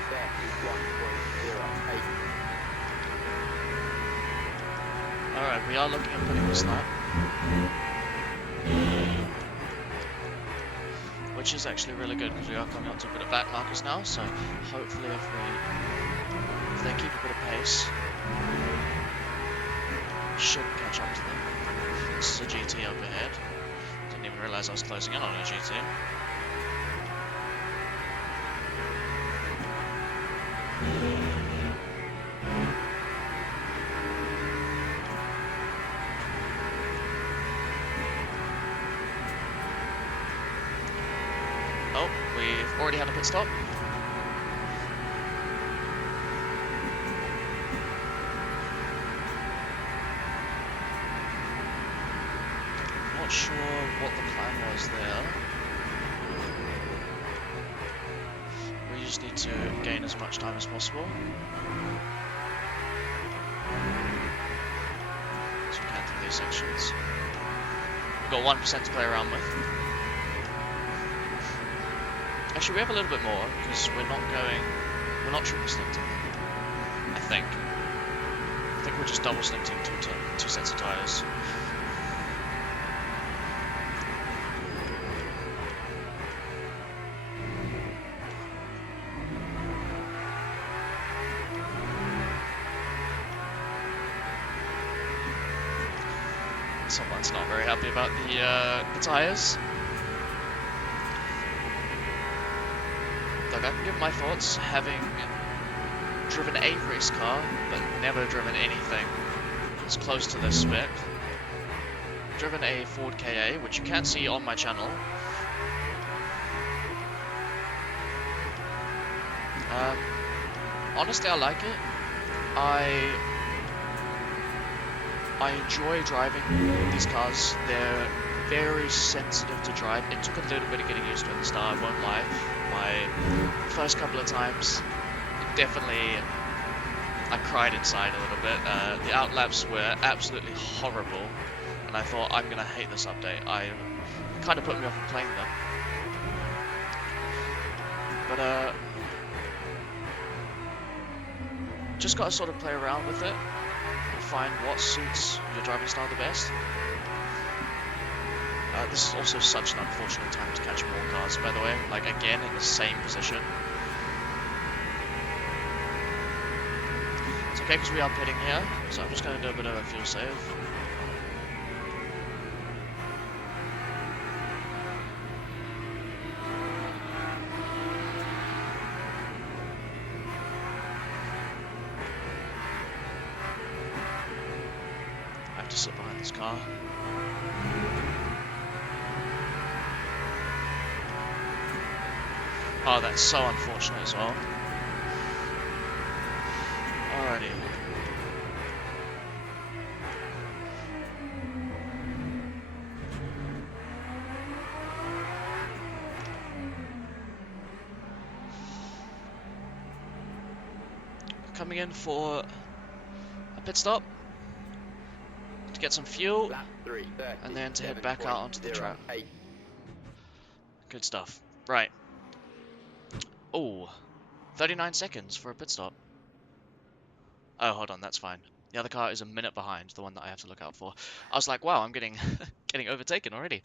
Alright, we are looking at putting this lap. Which which is actually really good because we are coming up to a bit of back markers now. So hopefully, if they keep a bit of pace, we should catch up to them. This is a GT up ahead. Didn't even realise I was closing in on a GT. Oh, we've already had a pit stop. Not sure what the plan was there. We just need to gain as much time as possible. So we can through these sections. We've got 1% to play around with. Actually, we have a little bit more because we're not triple stinting. I think we're just double stinting two sets of tires. Someone's not very happy about the tires. Look, I can give my thoughts, having driven a race car, but never driven anything as close to this spec. Driven a Ford KA, which you can see on my channel. Honestly, I like it. I enjoy driving these cars. They're very sensitive to drive. It took a little bit of getting used to at the start, I won't lie. My first couple of times, definitely, I cried inside a little bit. The outlaps were absolutely horrible, and I thought, I'm going to hate this update. It kind of put me off of playing them. But, just got to sort of play around with it. Find what suits your driving style the best. This is also such an unfortunate time to catch more cars, by the way, like again in the same position. It's okay because we are pitting here, so I'm just going to do a bit of a fuel save. To sit behind this car. Oh, that's so unfortunate as well. Alrighty. Coming in for a pit stop. To get some fuel, and then to head back out onto the track. Good stuff. Right. Oh, 39 seconds for a pit stop. Oh, hold on, that's fine. The other car is a minute behind, the one that I have to look out for. I was like, wow, I'm getting getting overtaken already.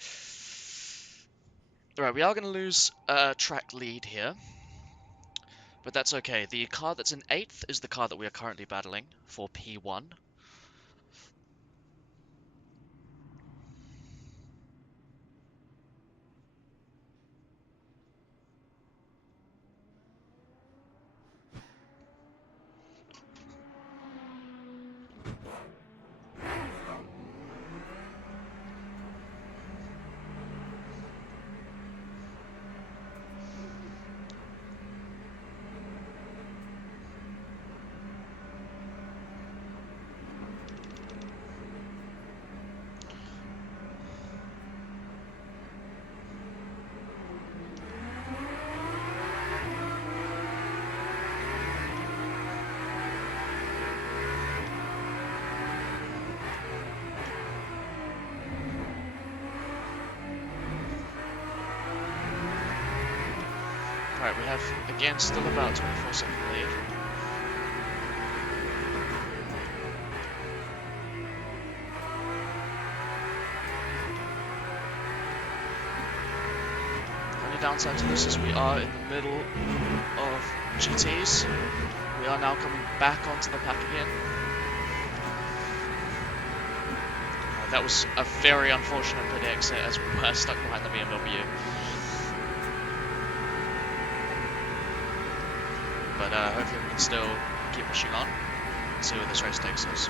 Alright, we are going to lose track lead here. But that's okay. The car that's in 8th is the car that we are currently battling for P1. Right, we have, again, still about 24-second lead. downside to this is we are in the middle of GTs. We are now coming back onto the pack again. That was a very unfortunate pit exit as we were stuck behind the BMW. But hopefully we can still keep pushing on and see where this race takes us.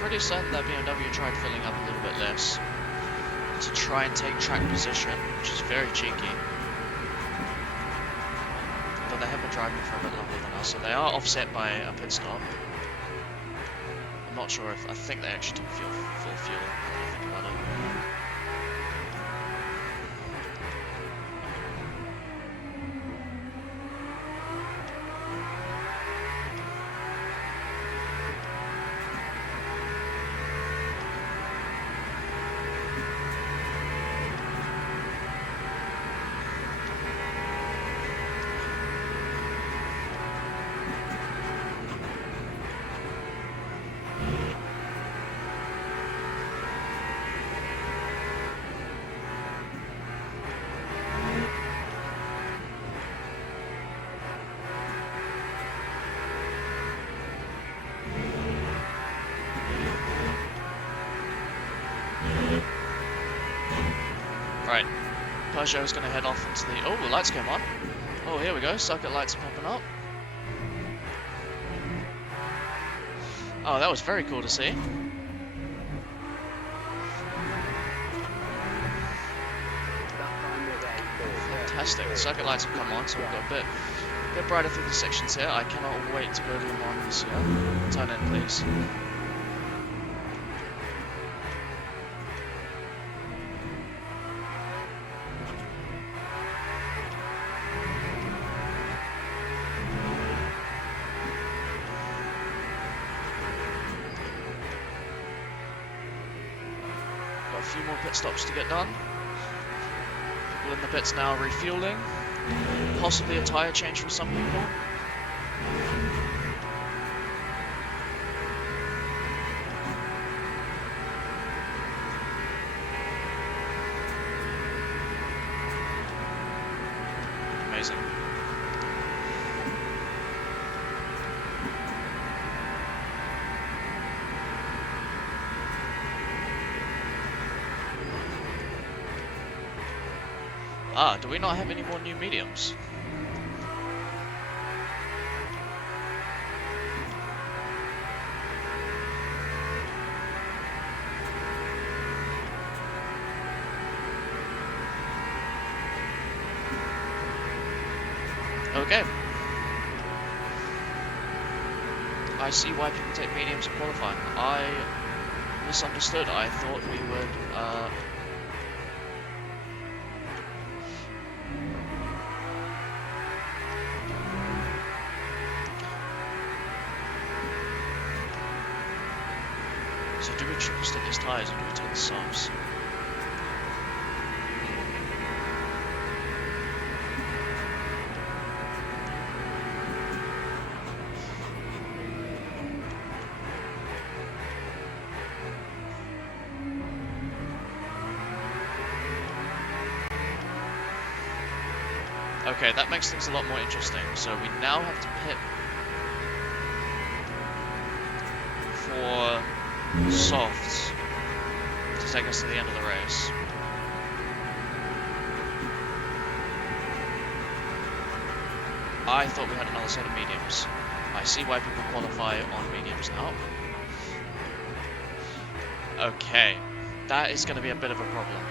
Pretty certain that BMW tried filling up a little bit less to try and take track position, which is very cheeky. But they have been driving for a bit longer than us, so they are offset by a pit stop. I'm not sure if, I think they actually took full fuel, now that I think about it. Right, Peugeot's going to head off into the... Oh, the lights came on. Oh, here we go, circuit lights are popping up. Oh, that was very cool to see. Fantastic, the circuit lights have come on, so we've got a bit brighter through the sections here. I cannot wait to go to Le Mans this year. Turn in, please. Got a few more pit stops to get done. People in the pits now refueling. Possibly a tyre change for some people. Amazing. Ah, do we not have any more new mediums? Okay. I see why people take mediums in qualifying. I misunderstood. I thought we would, So do we triple stick these tyres or do we take the subs? Okay, that makes things a lot more interesting. So we now have to pit for softs to take us to the end of the race. I thought we had another set of mediums. I see why people qualify on mediums now. Okay, that is going to be a bit of a problem.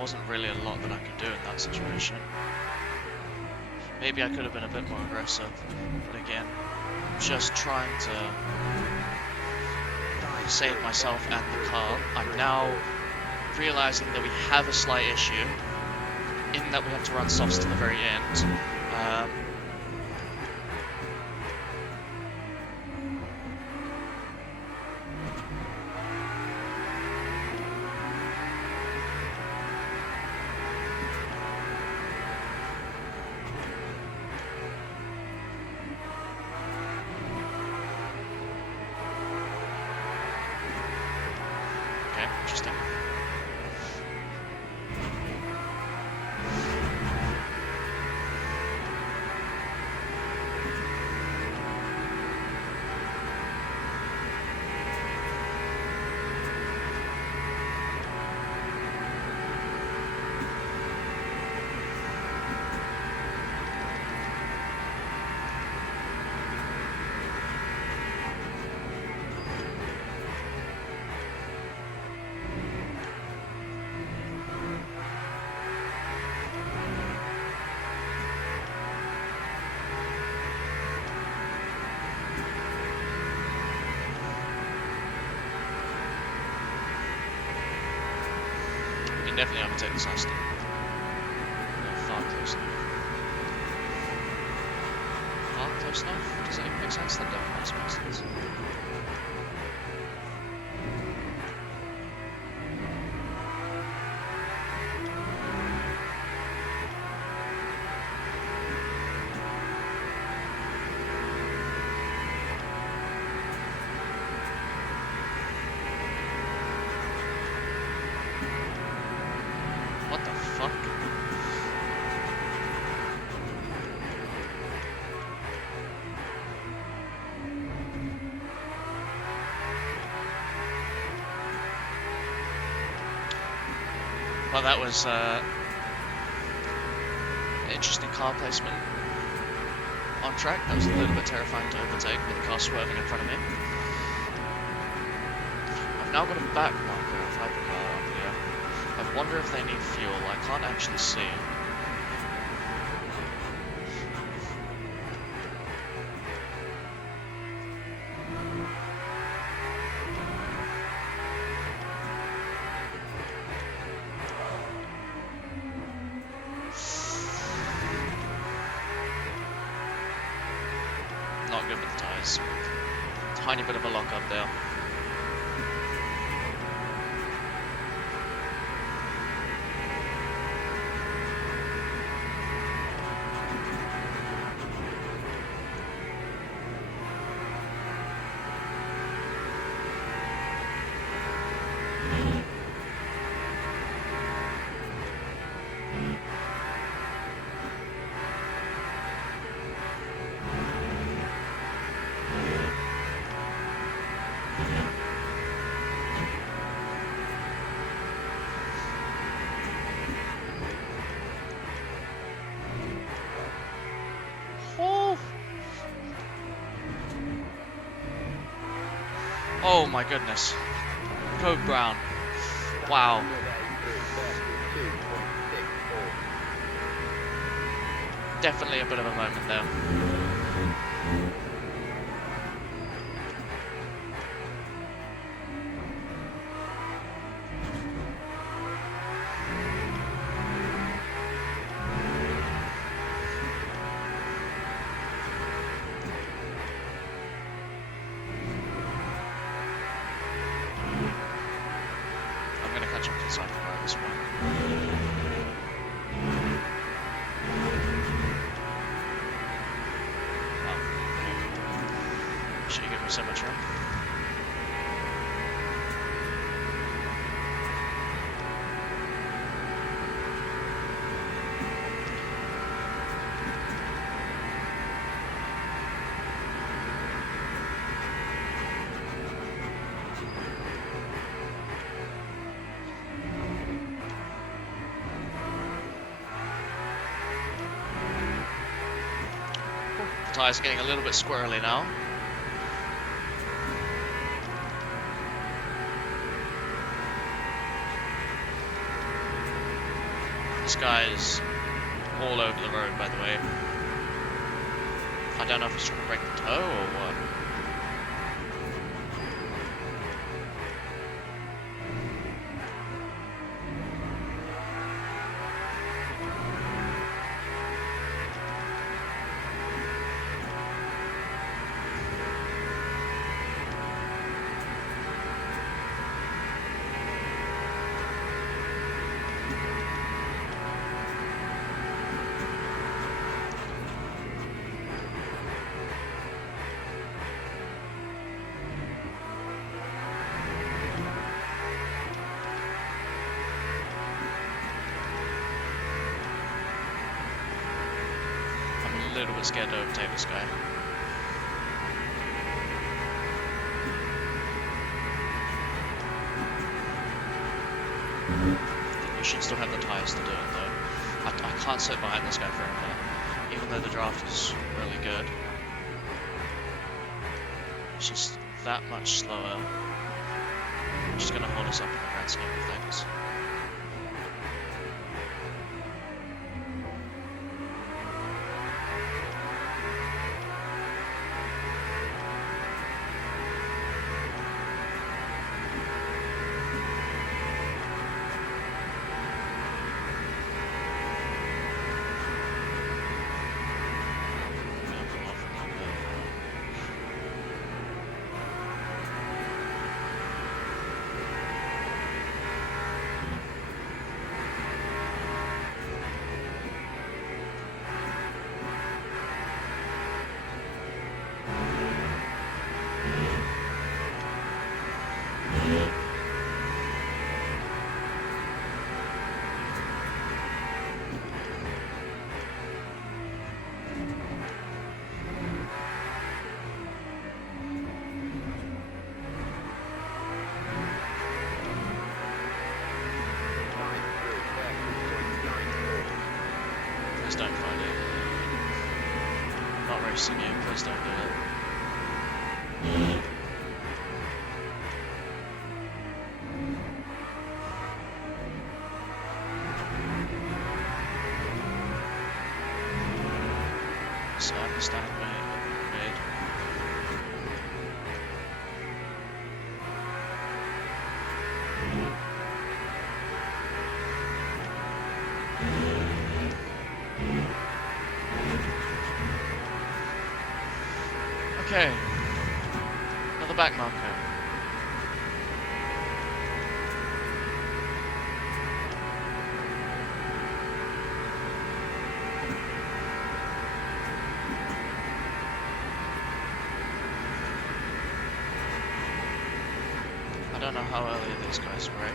Wasn't really a lot that I could do in that situation. Maybe I could have been a bit more aggressive, but again, just trying to save myself and the car. I'm now realizing that we have a slight issue in that we have to run softs to the very end. Okay, interesting. You definitely have to take this last step. Far close enough. Far close enough? Does that even make sense? That definitely does make sense. What the fuck? Well, that was interesting car placement on track. That was a little bit terrifying to overtake with the car swerving in front of me. I've now got a back marker of Hypercar up here. I wonder if they need fuel. I can't actually see. Not good with the tyres. Tiny bit of a lock up there. Oh my goodness. Code Brown. Wow. Definitely a bit of a moment there. I'm gonna catch up to the Hypercar at this point. Oh, okay. Should you give me so much room? The tyres are getting a little bit squirrely now. This guy's all over the road, by the way. I don't know if he's trying to break the toe or what. A little bit scared to overtake this guy. You should still have the tyres to do it though. I can't sit behind this guy for a minute, even though the draft is really good. It's just that much slower. I'm just gonna hold us up in the grand scheme of things. Please don't find it. I'm not racing you, please don't do it. So I understand, mate. Okay, another back marker. I don't know how early these guys break.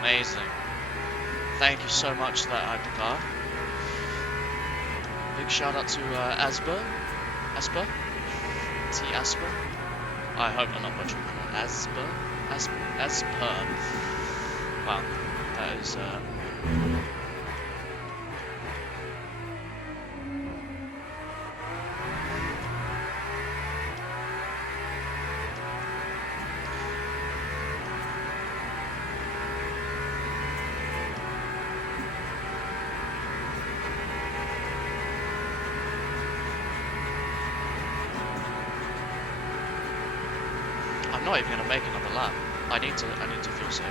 Amazing. Thank you so much for that, Hypercar. Big shout out to Asper. T. Asper. I hope I'm not butchering that. Asper. Wow. That is I'm not even gonna make another lap. I need to feel safe.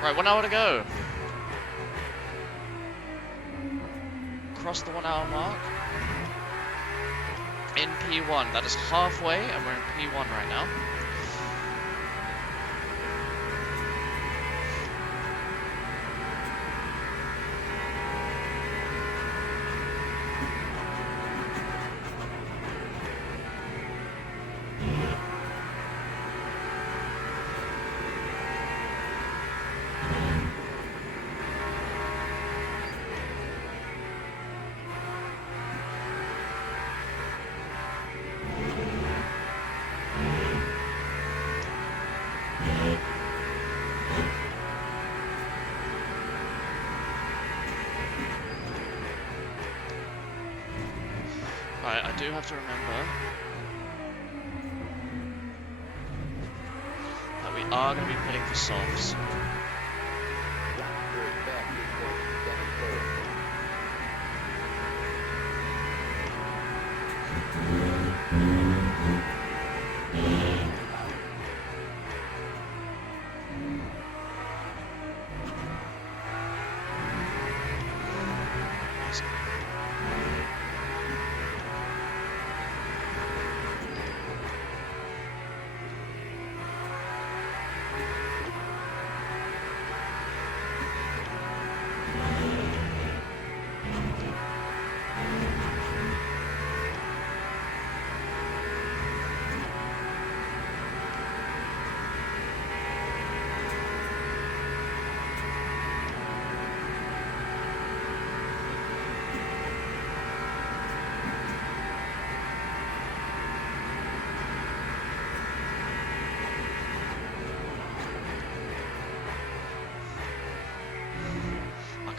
Right, 1 hour to go. Cross the 1 hour mark. In P1, that is halfway, and we're in P1 right now. Right, I do have to remember that we are going to be pitting for softs.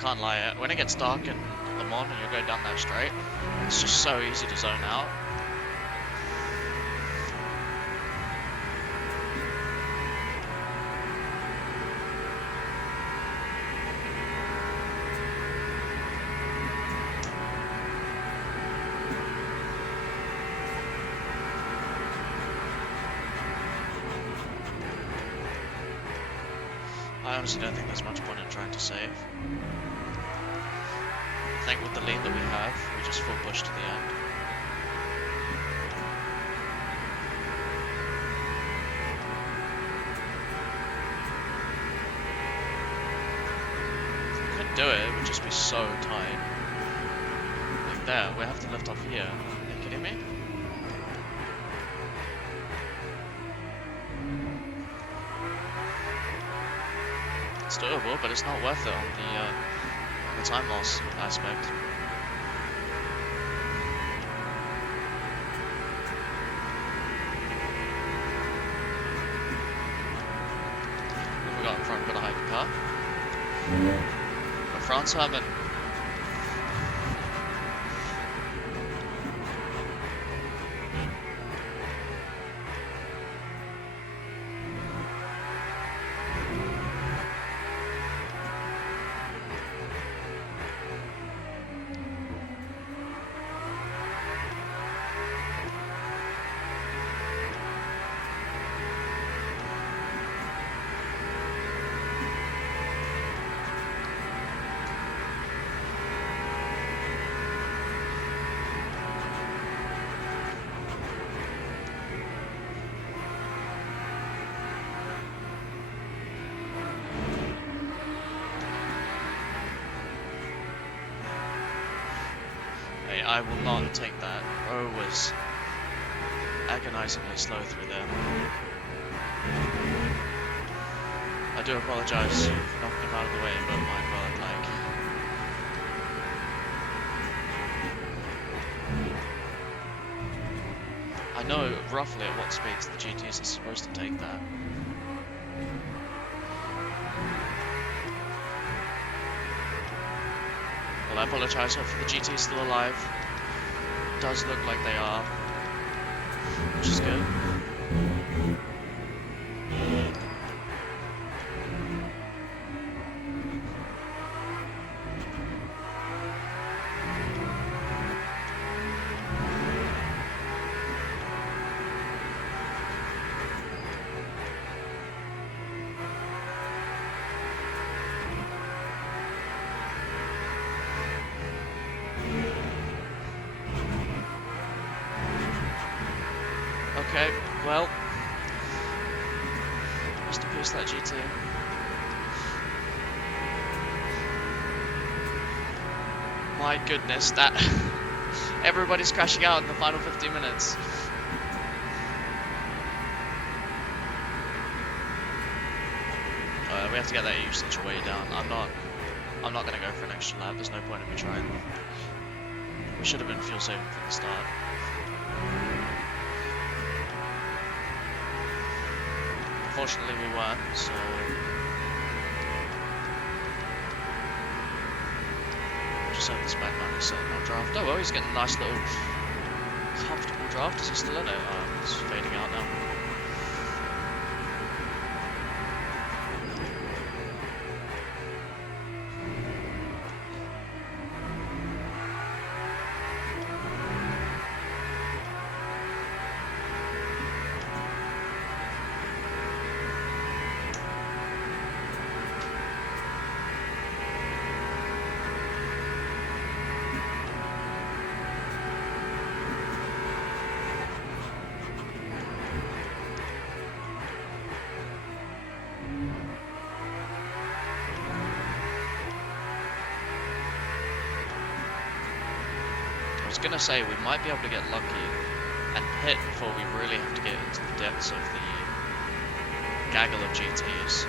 Can't lie, when it gets dark in Le Mans and you're going down that straight, it's just so easy to zone out. I honestly don't think there's much point in trying to save. I think with the lead that we have, we just full push to the end. If we couldn't do it, it would just be so tight. Like there, we have to lift off here. Are you kidding me? It's doable, but it's not worth it on the time loss aspect. What have we got in front? We've got a hypercar. Got France Herman. me. I will not take that. Ro was agonizingly slow through there. I do apologise for knocking him out of the way, but my god, like... I know roughly at what speeds the GTs are supposed to take that. Well, I apologise, hopefully the GT is still alive. Does look like they are, which is good. Okay, well, rest in peace that GT. My goodness, that everybody's crashing out in the final 15 minutes. We have to get that usage way down. I'm not gonna go for an extra lap. There's no point in me trying. We should have been fuel saving from the start. Unfortunately, we weren't, so... Just hope this back man is setting our draft. Oh well, he's getting a nice little comfortable draft. Is he still in it? It's fading out now. I was gonna say we might be able to get lucky and hit before we really have to get into the depths of the gaggle of GTs,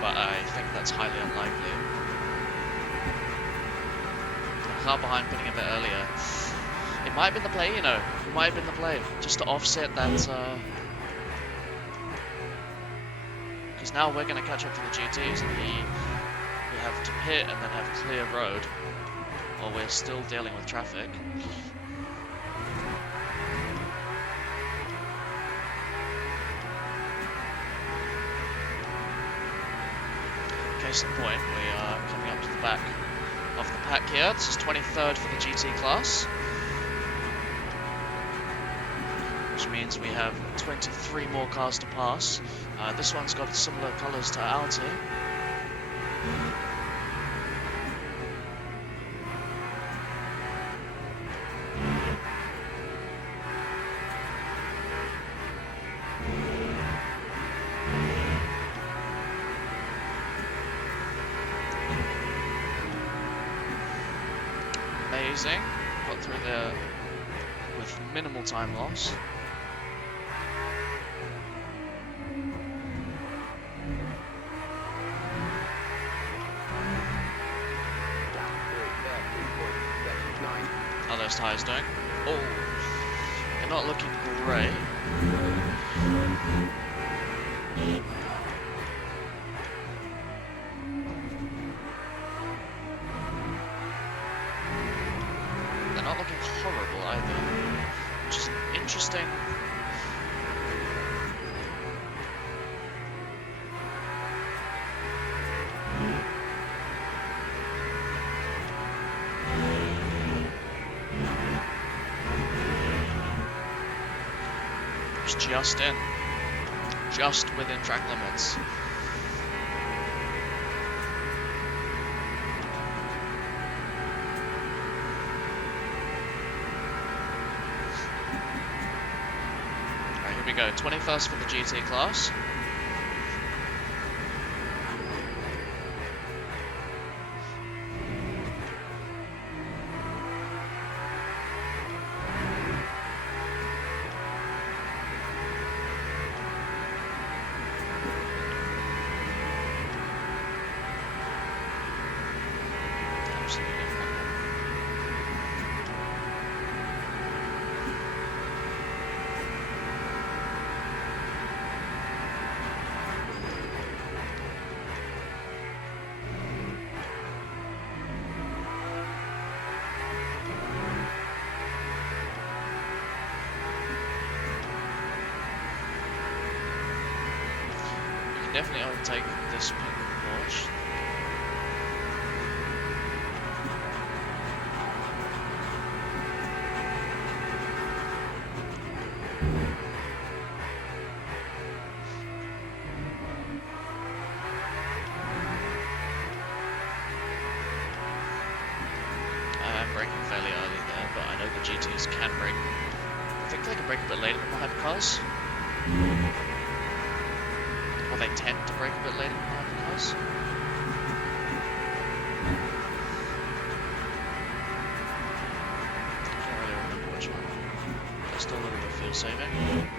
but I think that's highly unlikely. The car behind putting a bit earlier. It might have been the play, you know. It might have been the play, just to offset that. Because now we're gonna catch up to the GTs, and he will have to pit and then have clear road. While we're still dealing with traffic. Case in point, we are coming up to the back of the pack here. This is 23rd for the GT class. Which means we have 23 more cars to pass. This one's got similar colours to our team. Amazing. Got through there with minimal time loss. How are those tyres doing? Oh, they're not looking great. Not looking horrible either, which is interesting. It's just in, just within track limits. Here we go, 21st for the GT class. definitely overtake this pink Porsche. Braking fairly early there, but I know the GTs can brake. I think they can brake a bit later than the hypercars. Or they tend to brake a bit later than the hypercars. I can't really remember which one. Just a little bit of fuel saving.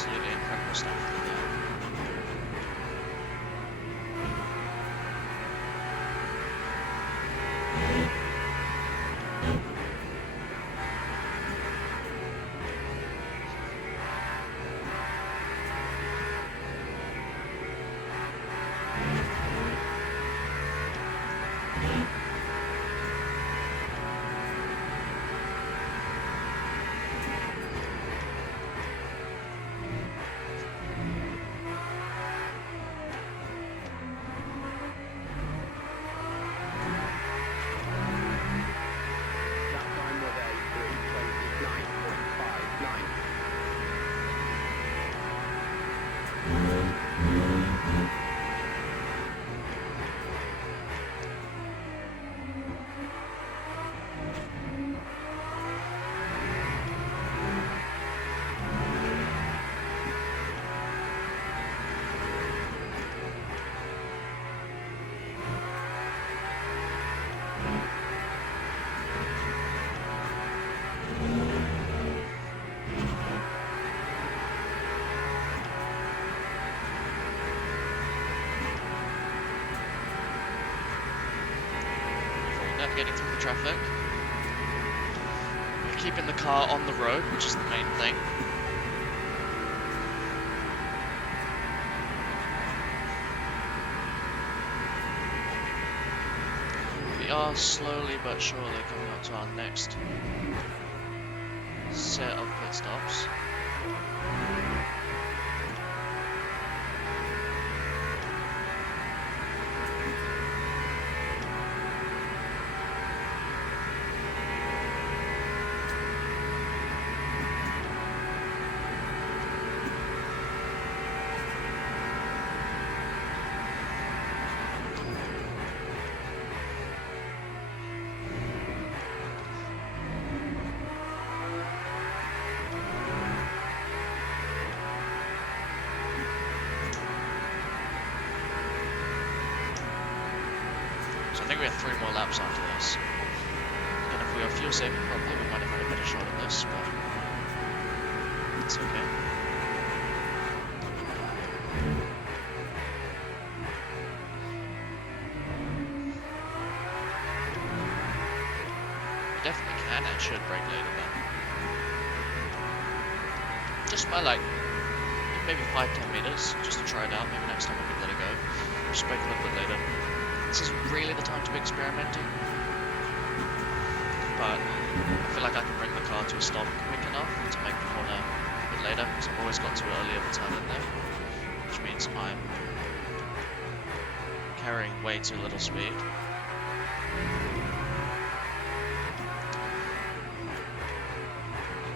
Absolutely incredible stuff from there. Navigating through the traffic. We're keeping the car on the road, which is the main thing. We are slowly but surely coming up to our next set of pit stops. So I think we have 3 more laps after this. And if we are fuel saving properly, we might have had a better shot at this, but it's okay. We definitely can and should brake later then. Just by like, maybe 5-10 meters, just to try it out. Maybe next time we could let it go. Just brake a little bit later. This isn't really the time to be experimenting, but I feel like I can bring the car to a stop quick enough to make the corner a bit later, because I've always got too early of a turn in there, which means I'm carrying way too little speed.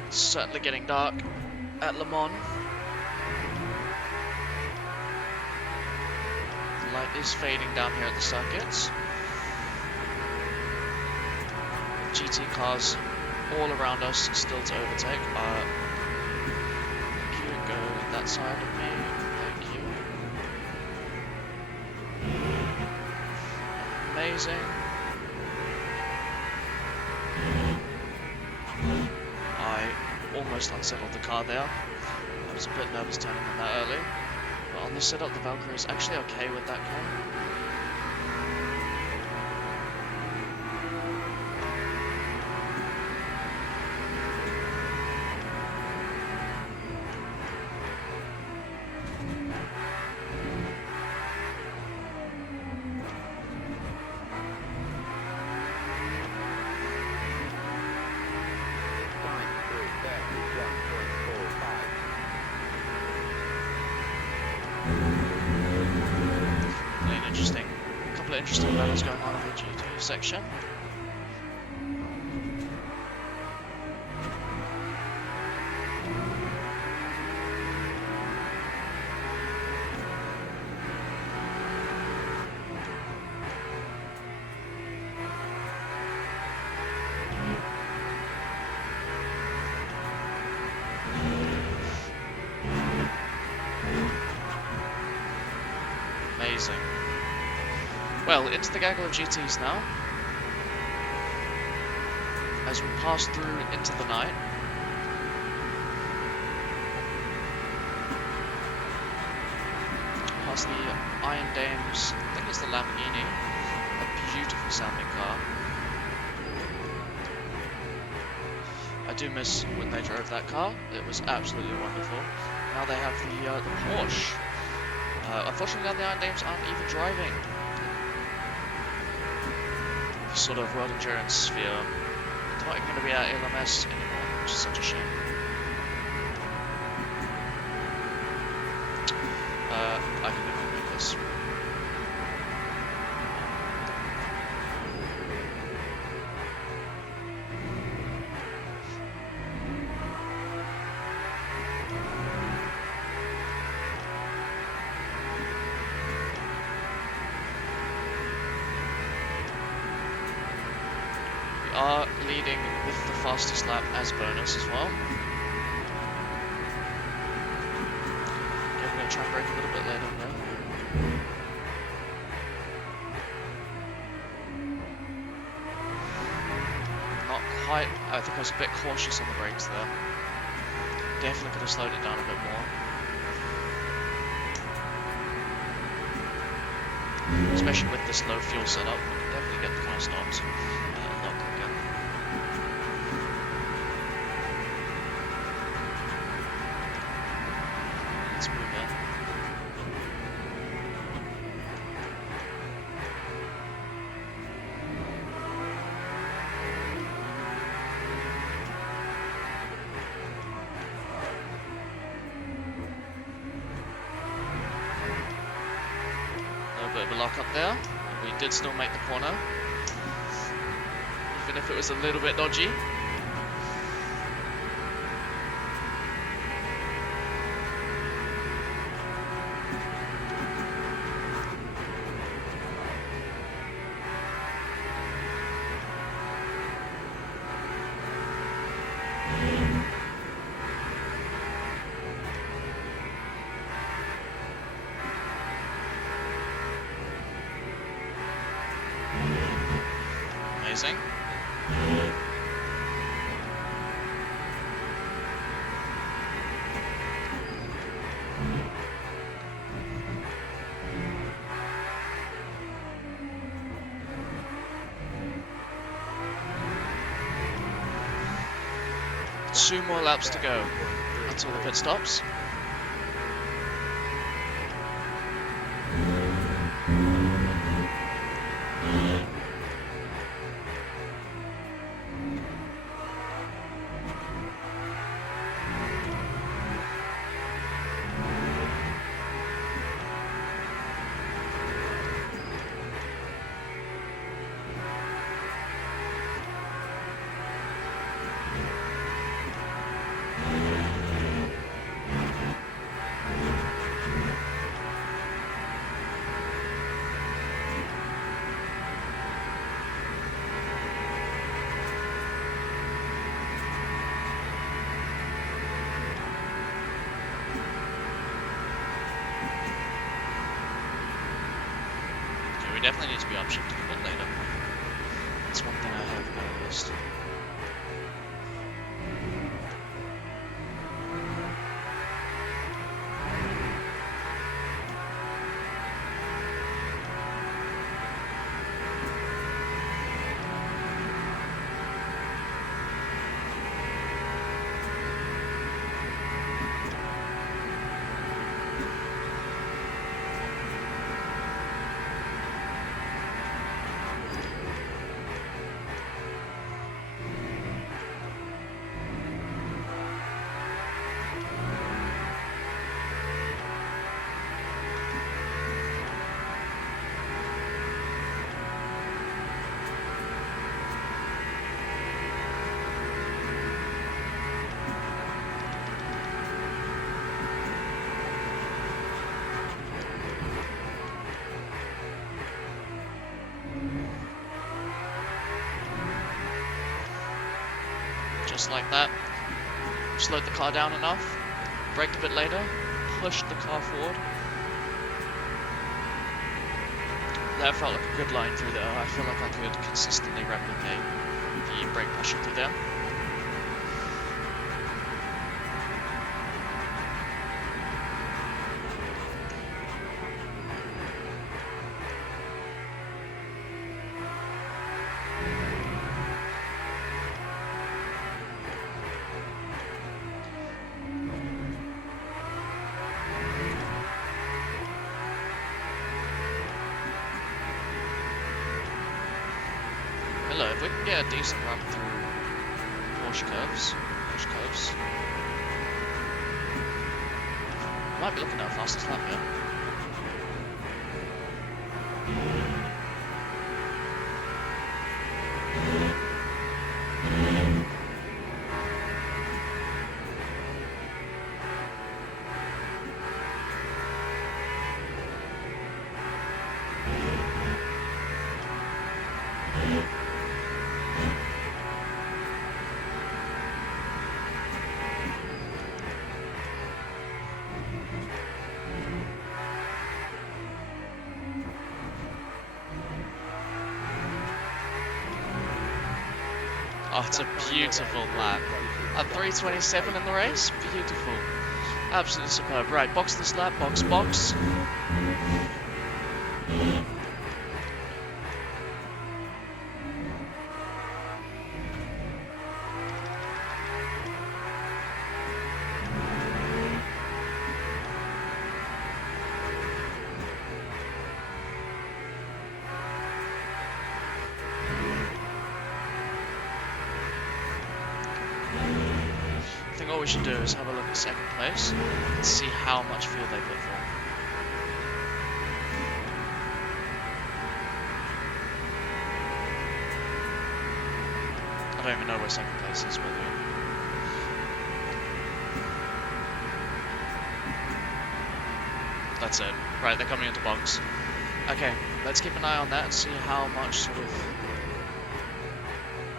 It's certainly getting dark at Le Mans. The light is fading down here at the circuits. GT cars all around us still to overtake. Thank you, go that side of me. Thank you. Amazing. I almost unsettled the car there. I was a bit nervous turning on that early. But on the setup, the Valkyrie is actually okay with that car. couple of interesting battles going on in the GT section. Amazing. Well, into the gaggle of GTs now. As we pass through into the night. Past the Iron Dames, I think it's the Lamborghini. A beautiful sounding car. I do miss when they drove that car. It was absolutely wonderful. Now they have the Porsche. Unfortunately, now the Iron Dames aren't even driving the sort of world endurance sphere. They're not even going to be at LMS anymore, which is such a shame. I can never make this. Are leading with the fastest lap as bonus as well. Okay, we're going to try and brake a little bit later now. Not quite, I think I was a bit cautious on the brakes there. Definitely could have slowed it down a bit more. Especially with this low fuel setup, we can definitely get the car stopped. Bit of a lock up there. We did still make the corner, even if it was a little bit dodgy. Amazing. Two more laps to go until the pit stops. Definitely need to be upshifted a bit later. That's one thing I have noticed. just like that. Slowed the car down enough, braked a bit later, pushed the car forward. That felt like a good line through there. I feel like I could consistently replicate the brake pressure through there. Hello, if we can get a decent run through Porsche curves, might be looking at a fastest lap here. Oh, it's a beautiful lap. At 3:27 in the race, beautiful. Absolutely superb. Right, box this lap, box. I think all we should do is have a look at second place and see how much fuel they put for. I don't even know where second place is, by the way. That's it. Right, they're coming into box. Okay, let's keep an eye on that and see how much sort of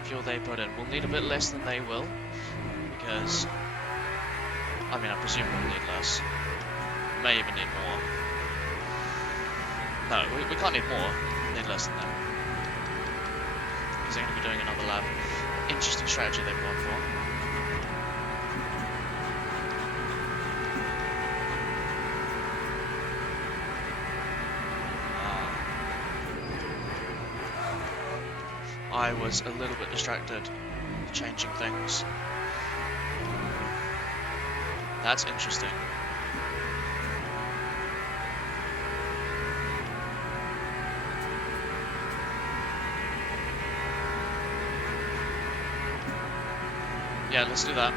fuel they put in. We'll need a bit less than they will, because, I mean, I presume we'll need less. We may even need more. No, we can't need more. We'll need less than that. Because they're going to be doing another lap. Interesting strategy they've gone for. I was a little bit distracted changing things. That's interesting. Yeah, let's do that.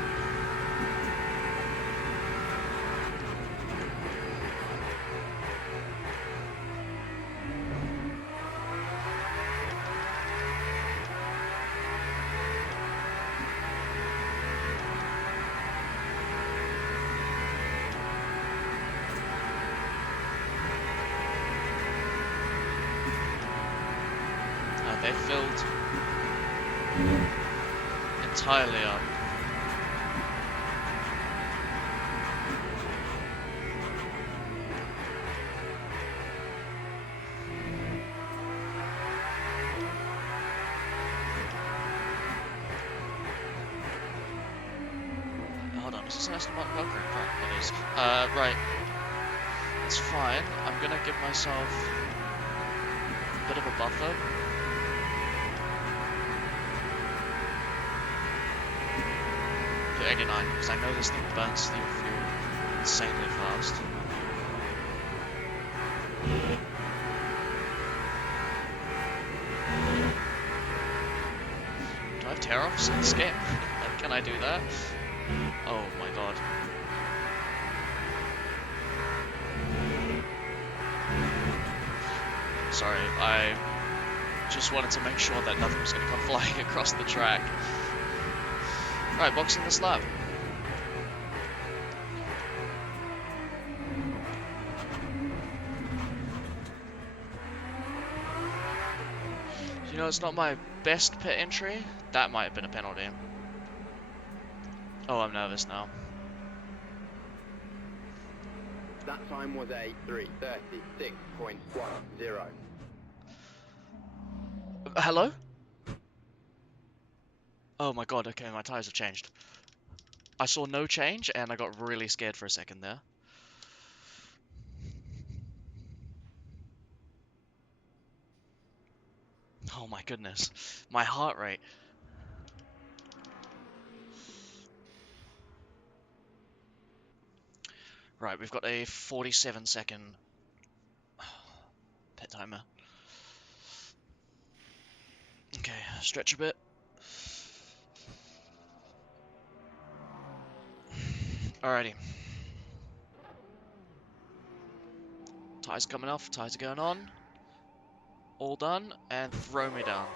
They filled entirely up. Hold on, is this an Aston Martin Valkyrie? Right, it is. Right. It's fine. I'm gonna give myself a bit of a buffer. Put 89, because I know this thing burns through fuel insanely fast. Do I have tear-offs in this game? Can I do that? Oh my god. Sorry, I just wanted to make sure that nothing was going to come flying across the track. Right, boxing this lap. You know, it's not my best pit entry. That might have been a penalty. Oh, I'm nervous now. That time was a 3:36.10. Hello? Oh my god, okay, my tires have changed. I saw no change and I got really scared for a second there. Oh my goodness. My heart rate. Right, we've got a 47-second pit timer. Okay, stretch a bit. Alrighty. Tires coming off, tires are going on. All done, and throw me down.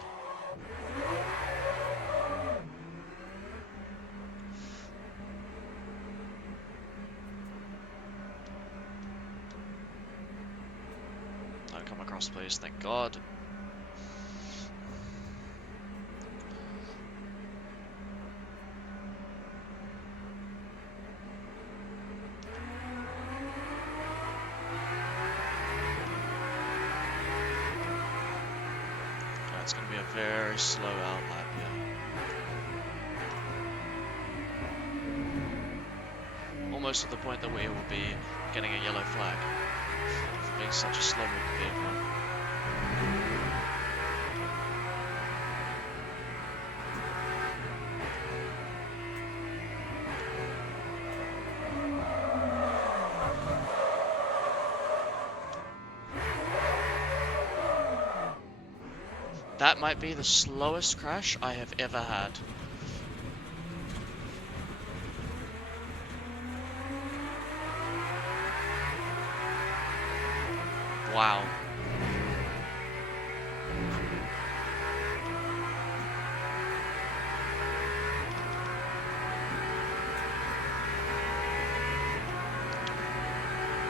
Don't come across, please, thank God. It's going to be a very slow out lap here. Almost to the point that we will be getting a yellow flag for being such a slow moving vehicle. That might be the slowest crash I have ever had. Wow.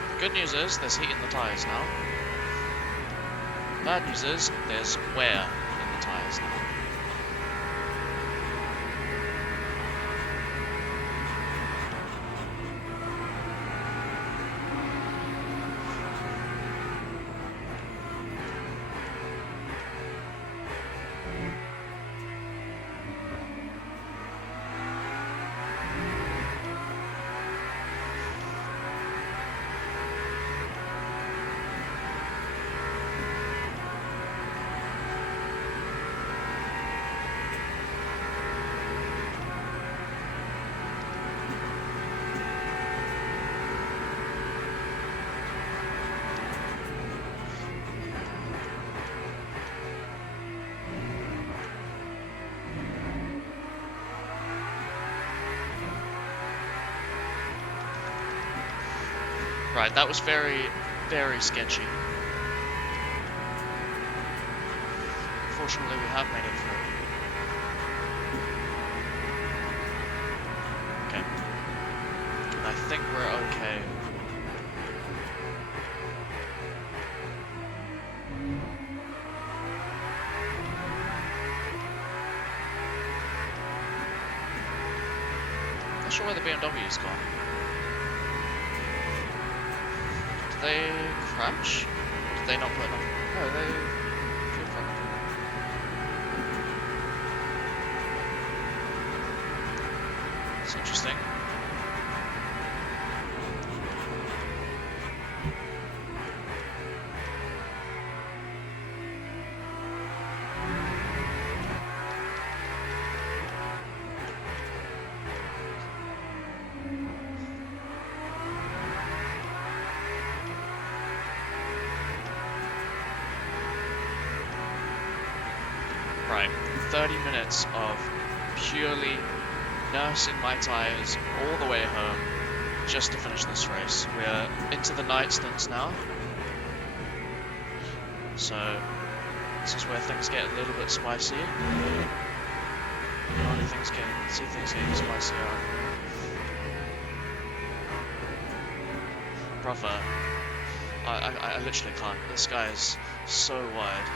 The good news is there's heat in the tyres now. Bad news is there's wear in the tyres now. Right, that was very, very sketchy. Fortunately, we have made it through. Okay. I think we're okay. Not sure where the BMW's gone. Did they crash? Did they not put enough? No, they flew in front of them. It's interesting. Right, 30 minutes of purely nursing my tyres all the way home just to finish this race. We're into the night stints now, so this is where things get a little bit spicy. See things getting spicier. Brother, I literally can't. The sky is so wide.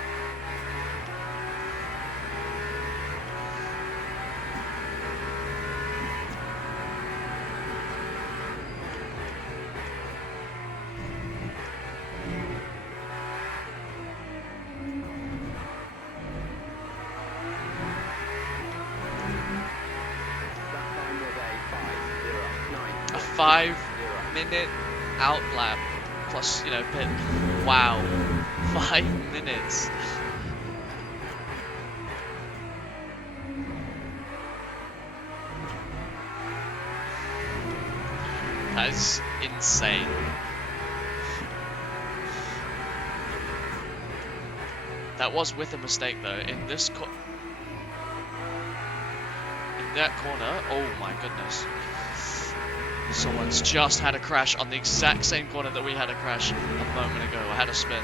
5-minute outlap plus, you know, pit. Wow, 5 minutes. That is insane. That was with a mistake though. In this in that corner, oh my goodness. Someone's just had a crash on the exact same corner that we had a crash a moment ago. I had a spin.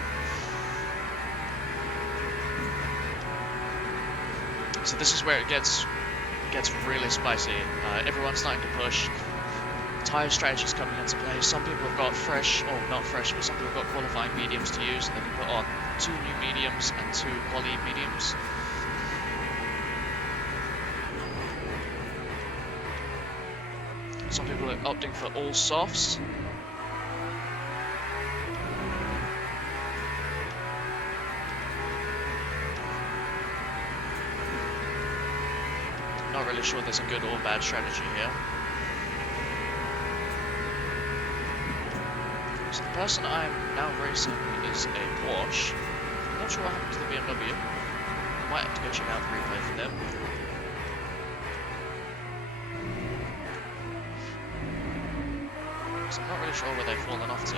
So this is where it gets really spicy. Everyone's starting to push. Tyre strategy's coming into play. Some people have got fresh, or not fresh, but some people have got qualifying mediums to use, and they can put on 2 new mediums and 2 quali mediums. Some people are opting for all softs. Not really sure there's a good or bad strategy here. So the person I'm now racing is a Porsche. I'm not sure what happened to the BMW. I might have to go check out the replay for them. So I'm not really sure where they've fallen off to.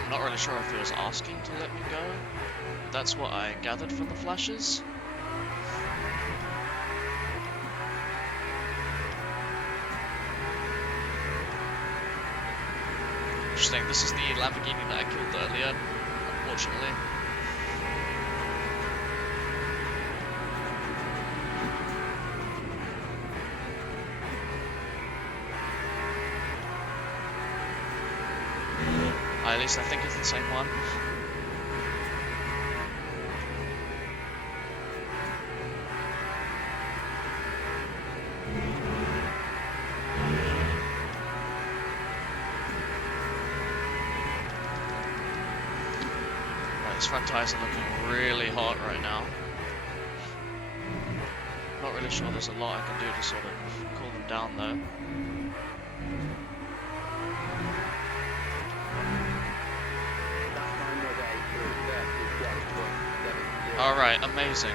I'm not really sure if he was asking to let me go. That's what I gathered from the flashes. Interesting, this is the Lamborghini that I killed earlier, unfortunately. At least I think it's the same one. Right, his front tyres are looking really hot right now. Not really sure there's a lot I can do to sort of cool them down though. Alright, amazing.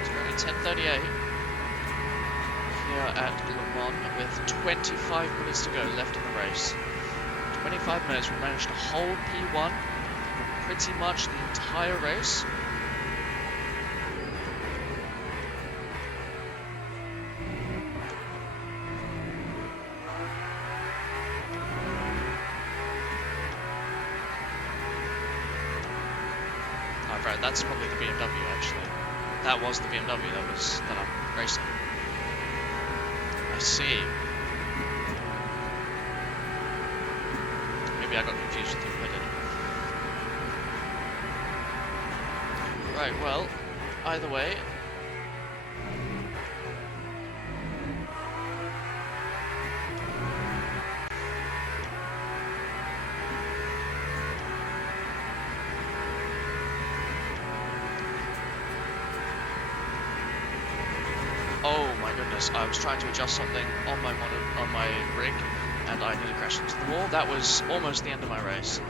It's currently 10:38 here at Le Mans with 25 minutes to go left in the race. 25 minutes, we managed to hold P1 for pretty much the entire race. Oh, right, that's probably the BMW actually. That was the BMW that I'm racing. I see. Maybe I got confused with who pitted. Right, well, either way. goodness, I was trying to adjust something on my rig, and I nearly crashed into the wall. That was almost the end of my race.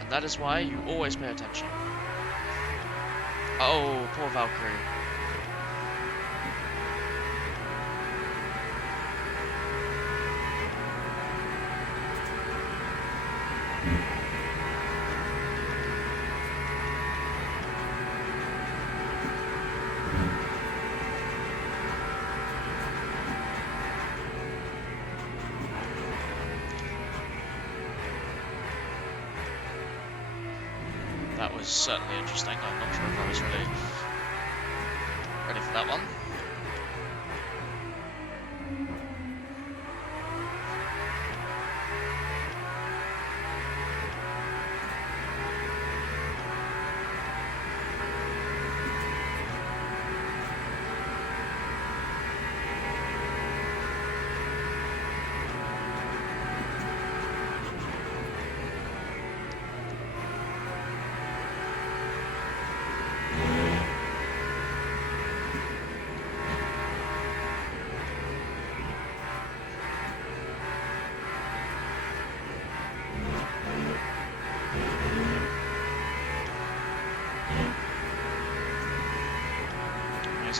And that is why you always pay attention. Oh, poor Valkyrie. That was certainly interesting. I'm not sure if I was really ready for that one.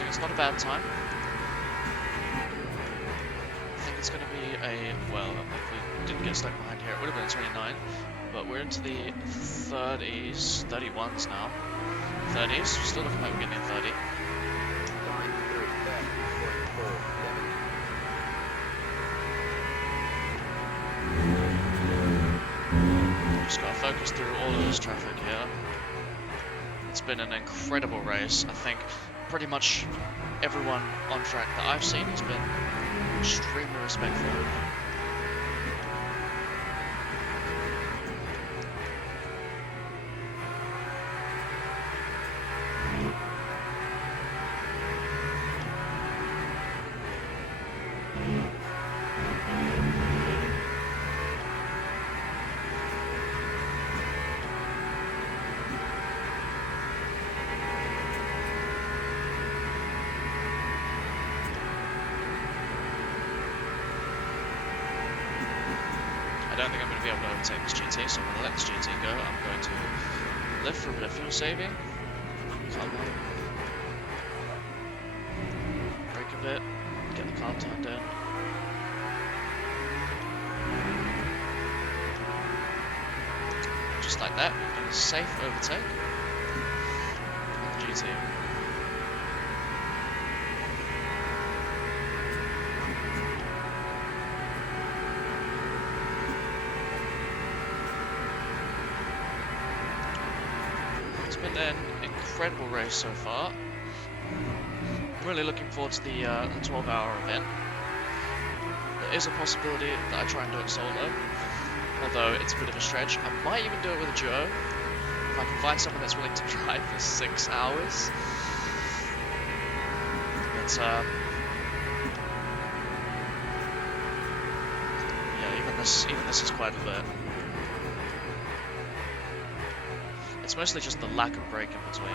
It's not a bad time. I think it's going to be a, well, if we didn't get stuck behind here, it would have been 29, but we're into the 30s, 31s now. 30s, still looking like we're getting in 30. Time through 30.47. Just got to focus through all of this traffic here. It's been an incredible race. I think pretty much everyone on track that I've seen has been extremely respectful. I don't think I'm going to be able to overtake this GT, so I'm going to let this GT go. I'm going to lift for a bit of fuel saving. Come on. Brake a bit. Get the car turned in. Just like that, we've done a safe overtake on the GT. It's been an incredible race so far. I'm really looking forward to the 12-hour event. There is a possibility that I try and do it solo, although it's a bit of a stretch. I might even do it with a duo, if I can find someone that's willing to drive for 6 hours. But yeah, even this is quite a bit. It's mostly just the lack of brake in between.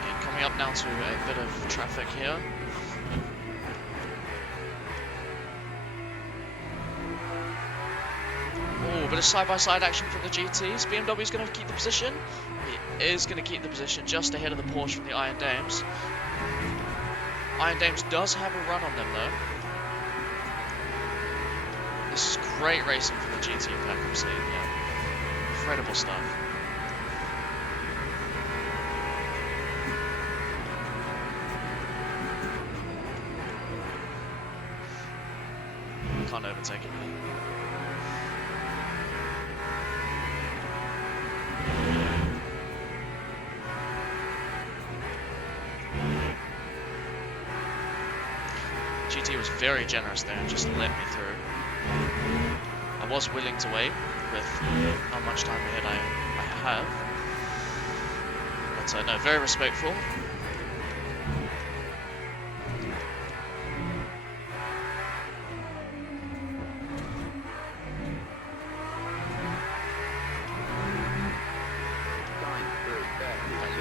Okay, coming up now to a bit of traffic here. A bit of side-by-side action from the GTs. BMW is going to keep the position. He is going to keep the position just ahead of the Porsche from the Iron Dames. Iron Dames does have a run on them though. This is great racing from the GT pack I'm seeing here. Incredible stuff. Can't overtake it. GT was very generous there and just let me through. I was willing to wait, with how much time ahead I have. But no, very respectful.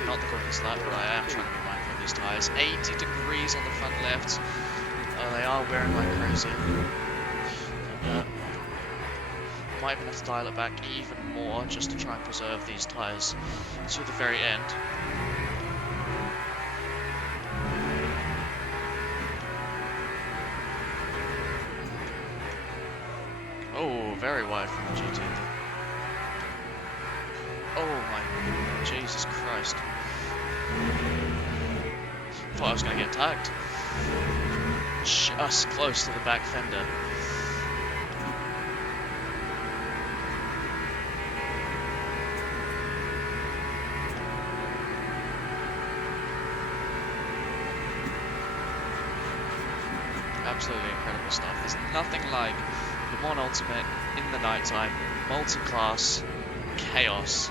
Not the quickest lap, but I am trying to be mindful of these tyres. 80 degrees on the front left. They are wearing like crazy. And, might even have to dial it back even more just to try and preserve these tyres to the very end. Oh, very wide from the GT. Oh my Jesus Christ. Thought I was going to get tagged. Just close to the back fender. Absolutely incredible stuff. There's nothing like Le Mans Ultimate in the nighttime, multi-class, chaos.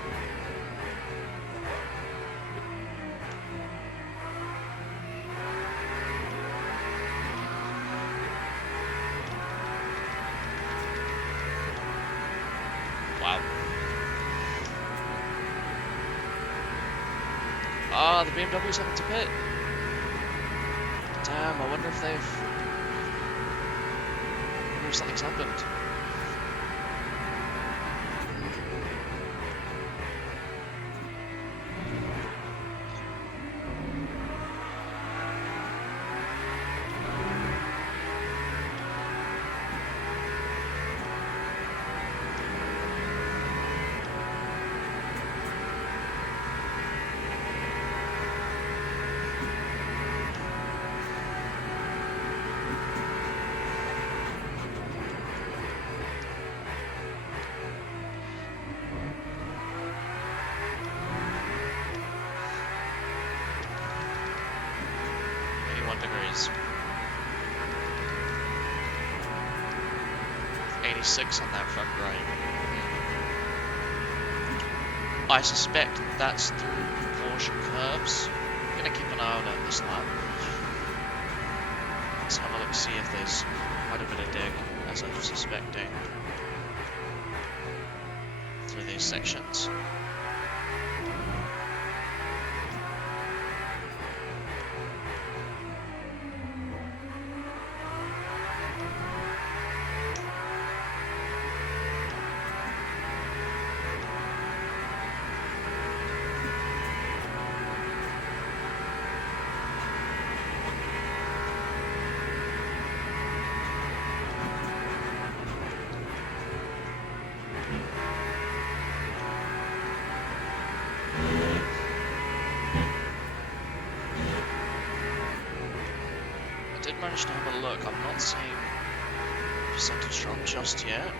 Wow. Ah, the BMW's having to pit. Damn, I wonder if something's happened. Degrees. 86 on that front right. I suspect that's through proportion curves. I'm gonna keep an eye on it this lap. Let's have a look, see if there's quite a bit of dig, as I'm suspecting, through these sections. Managed to have a look. I'm not seeing percentage drop just yet.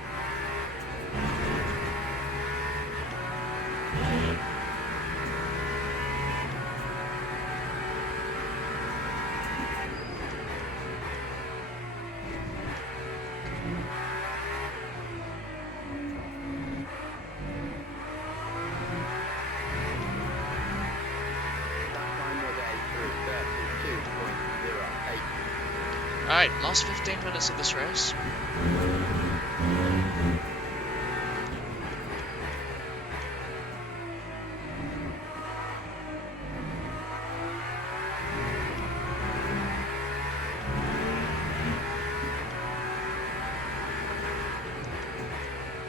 Alright, last 15 minutes of this race.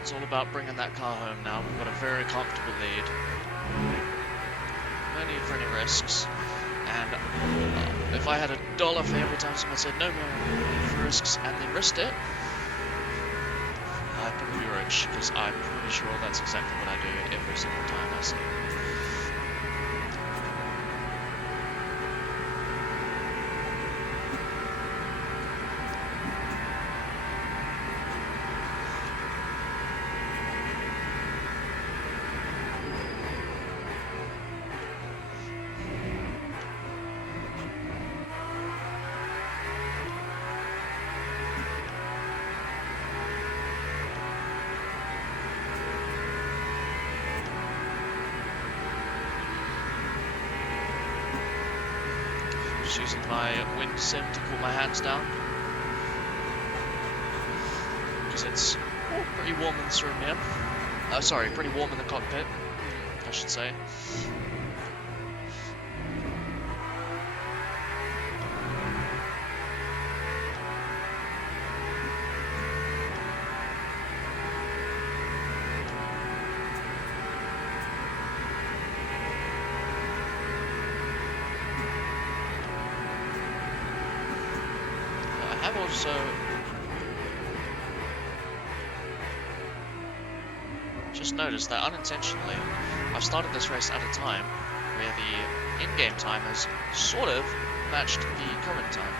It's all about bringing that car home now. We've got a very comfortable lead. No need for any risks. And if I had $1 for every time someone said no more risks and they risked it, I'd probably be rich, because I'm pretty sure that's exactly what I do every single time I see it. Just using my wind sim to cool my hands down. Because it's pretty warm in this room here. Sorry, pretty warm in the cockpit, I should say. I have also just noticed that unintentionally, I've started this race at a time where the in-game time has sort of matched the current time.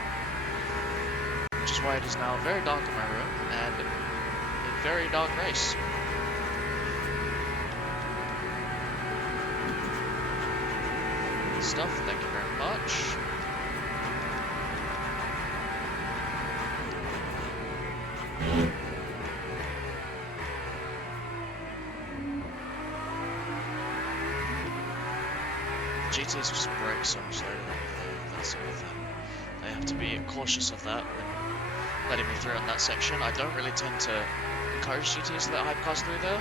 Which is why it is now very dark in my room and a very dark race. Stuff, thank you very much. GTs just brake so much later than that sort of thing. They have to be cautious of that when letting me through on that section. I don't really tend to encourage GTs to let hypercars through though.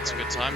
It's a good time.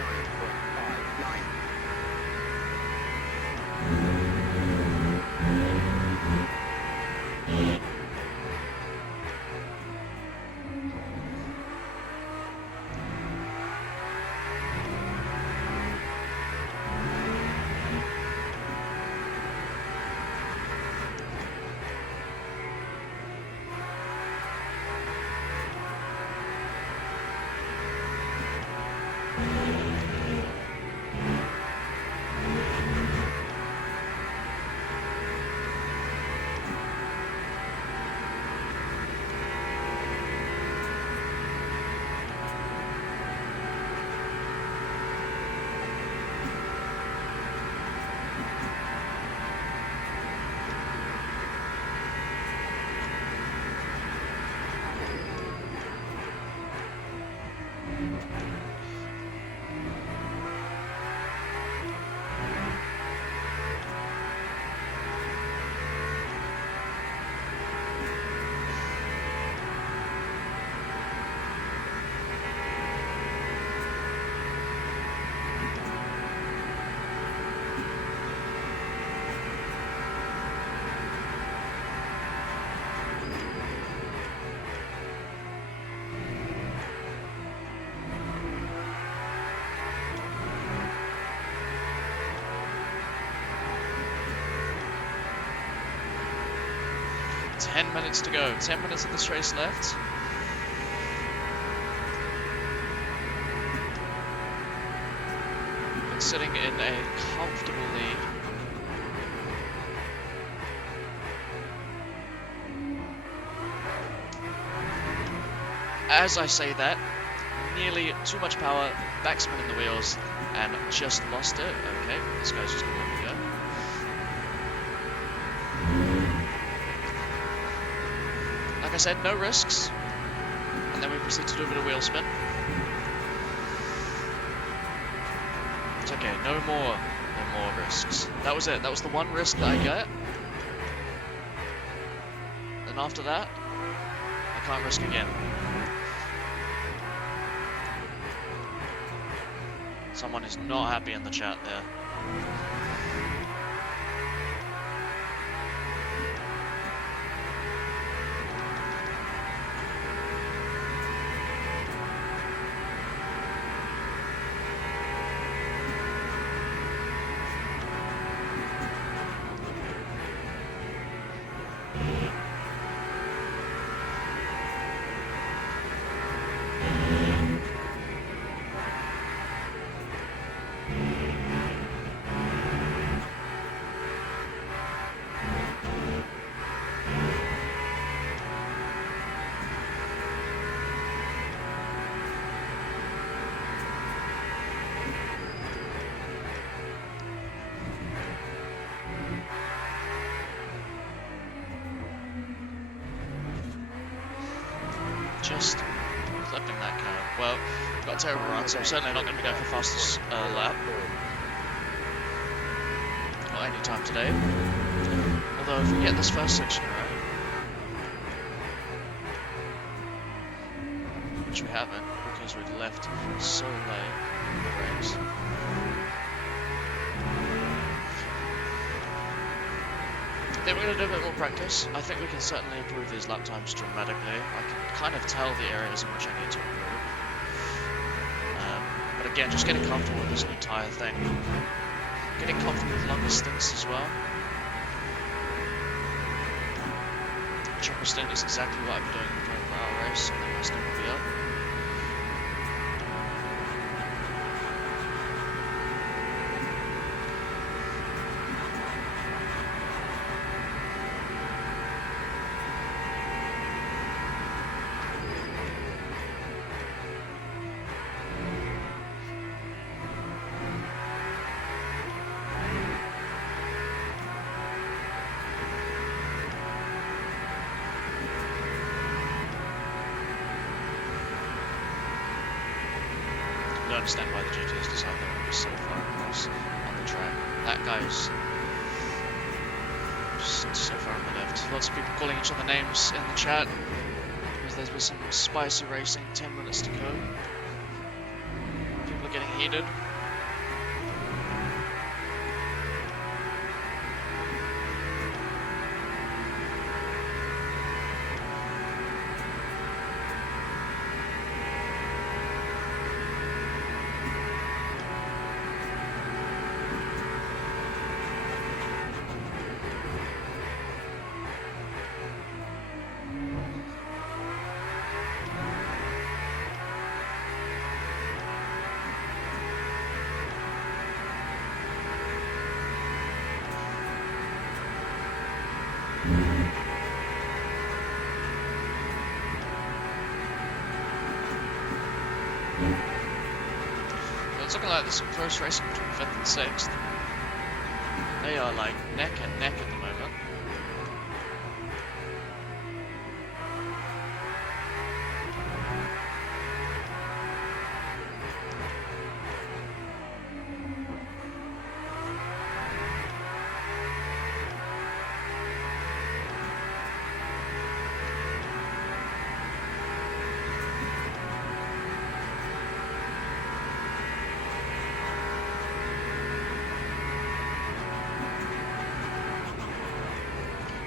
Ten minutes to go. 10 minutes of this race left. And sitting in a comfortable lead. As I say that, nearly too much power, backspin in the wheels, and just lost it. Okay, this guy's just gonna let me go. Like I said, no risks. And then we proceed to do a bit of wheel spin. It's okay, no more risks. That was it, that was the one risk that I get. And after that, I can't risk again. Someone is not happy in the chat there. Just clipping that curve. Well, we've got a terrible run, so we're certainly not going to be going for fastest lap. Not any time today. Although if we get this first section right, which we haven't because we've left so late in the race. I think we're going to do a bit more practice. I think we can certainly improve these lap times dramatically. I can kind of tell the areas in which I need to improve. But again, just getting comfortable with this entire thing. Getting comfortable with longer stints as well. Chopper stint is exactly what I've been doing in the 24-hour race, so then my stint will be up. I don't understand why the GTs decide they want to be so far across on the track. That guy's just so far on the left. Lots of people calling each other names in the chat because there's been some spicy racing, 10 minutes to go. People are getting heated. It's looking like there's some close racing between 5th and 6th. They are like neck and neck at the moment.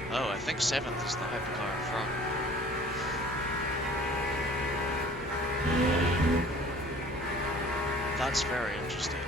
Oh, I think 7th is the Hypercar in front. That's very interesting.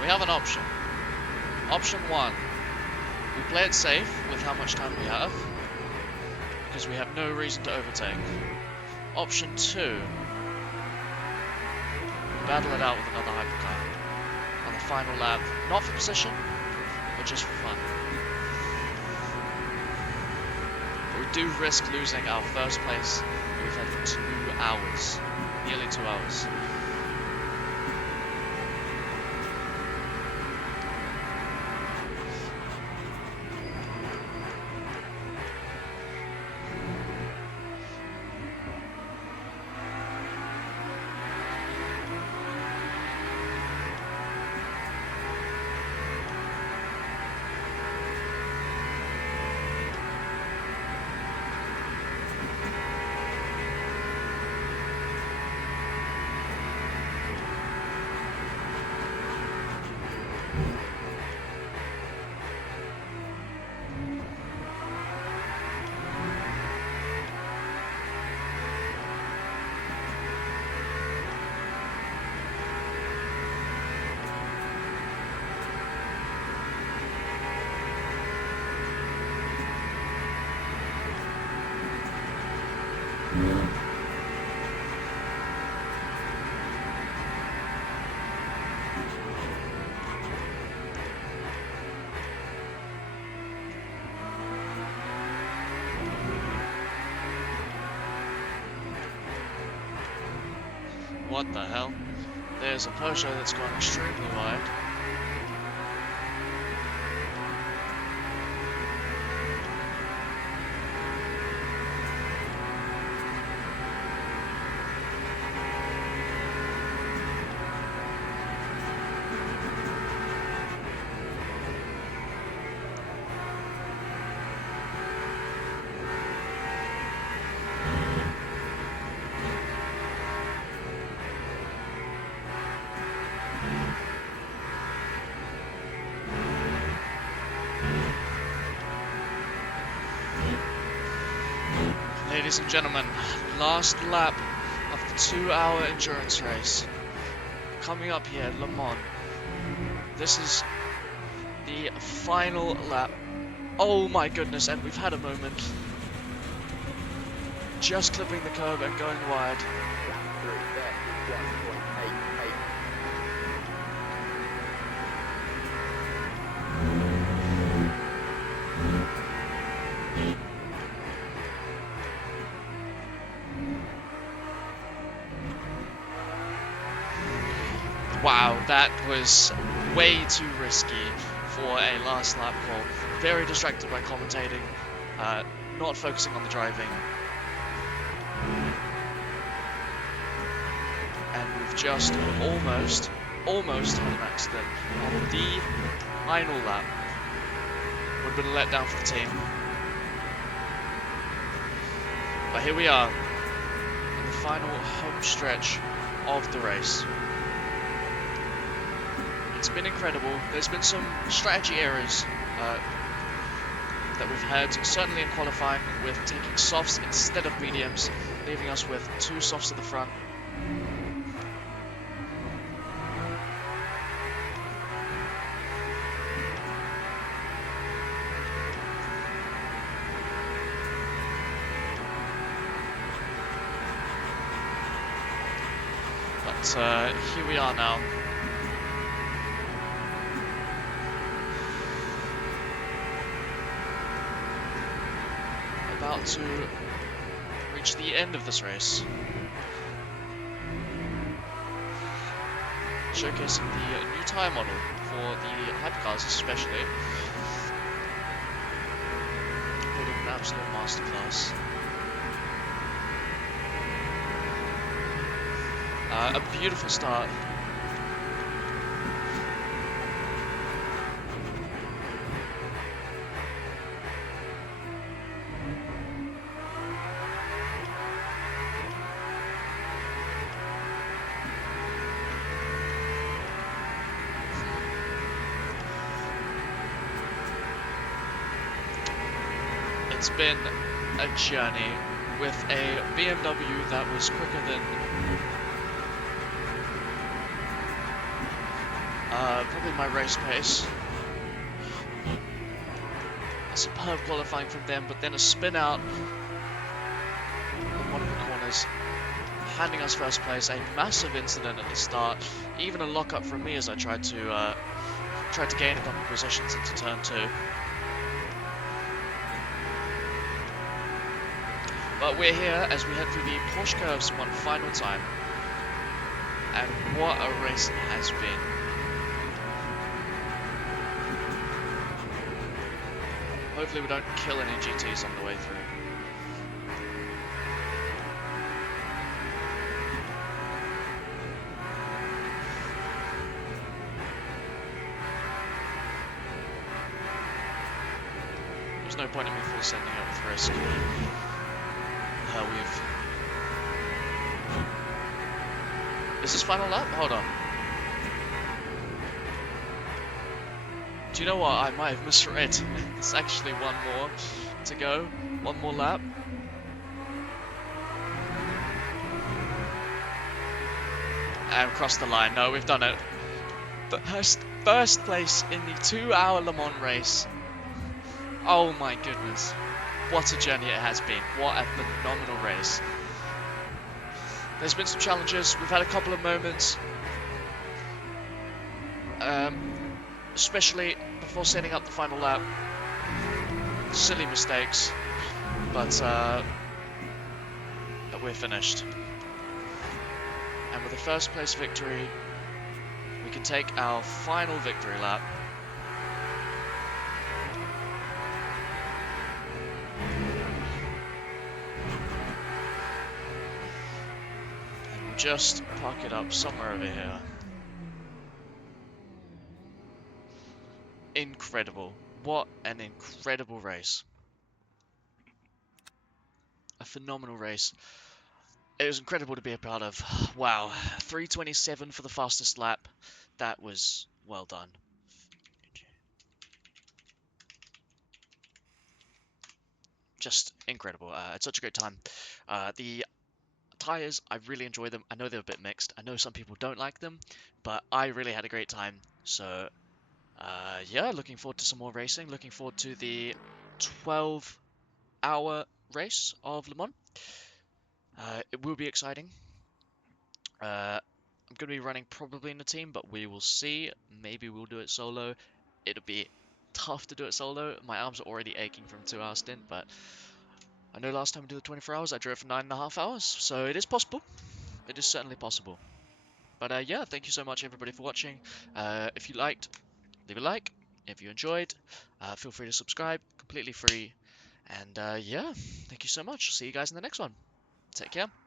We have an option. Option 1. We play it safe with how much time we have, because we have no reason to overtake. Option 2. We battle it out with another Hypercar on the final lap, not for position, but just for fun. But we do risk losing our first place that we've had for 2 hours, nearly 2 hours. What the hell? There's a Peugeot that's gone extremely wide. Ladies and gentlemen, last lap of the 2-hour endurance race. Coming up here at Le Mans. This is the final lap. Oh my goodness, and we've had a moment. Just clipping the curb and going wide. Lap 3, there is 1.88. Wow, that was way too risky for a last lap call. Very distracted by commentating, not focusing on the driving. And we've just almost had an accident on the final lap. Would have been a letdown for the team. But here we are, in the final home stretch of the race. It's been incredible. There's been some strategy errors that we've had, certainly in qualifying, with taking softs instead of mediums, leaving us with 2 softs at the front. But here we are now. About to reach the end of this race. Showcasing the new tyre model for the Hypercars especially. Building an absolute masterclass. A beautiful start. It's been a journey with a BMW that was quicker than probably my race pace. A superb qualifying from them, but then a spin out on one of the corners, handing us first place. A massive incident at the start, even a lockup from me as I tried to gain a couple of positions into turn 2. But we're here as we head through the Porsche curves one final time. And what a race it has been. Hopefully we don't kill any GTs on the way through. There's no point in me full sending up with risk. Is this final lap? Hold on. Do you know what? I might have misread. It's actually one more to go. One more lap. And crossed the line. No, we've done it. First place in the 2-hour Le Mans race. Oh my goodness. What a journey it has been. What a phenomenal race. There's been some challenges. We've had a couple of moments. Especially before setting up the final lap. Silly mistakes. But we're finished. And with a first place victory, we can take our final victory lap. And we'll just park it up somewhere over here. Incredible. What an incredible race. A phenomenal race. It was incredible to be a part of. Wow, 3:27 for the fastest lap. That was well done. Just incredible. It's such a great time. The tires, I really enjoy them. I know they're a bit mixed. I know some people don't like them, but I really had a great time. So, yeah, looking forward to some more racing. Looking forward to the 12-hour race of Le Mans. It will be exciting. I'm going to be running probably in a team, but we will see. Maybe we'll do it solo. It'll be tough to do it solo. My arms are already aching from 2 hour stint, but I know last time we did the 24 hours, I drove for 9.5 hours, so it is possible. It is certainly possible. But yeah, thank you so much everybody for watching. If you liked, leave a like. If you enjoyed, feel free to subscribe, completely free. And yeah, thank you so much. See you guys in the next one. Take care.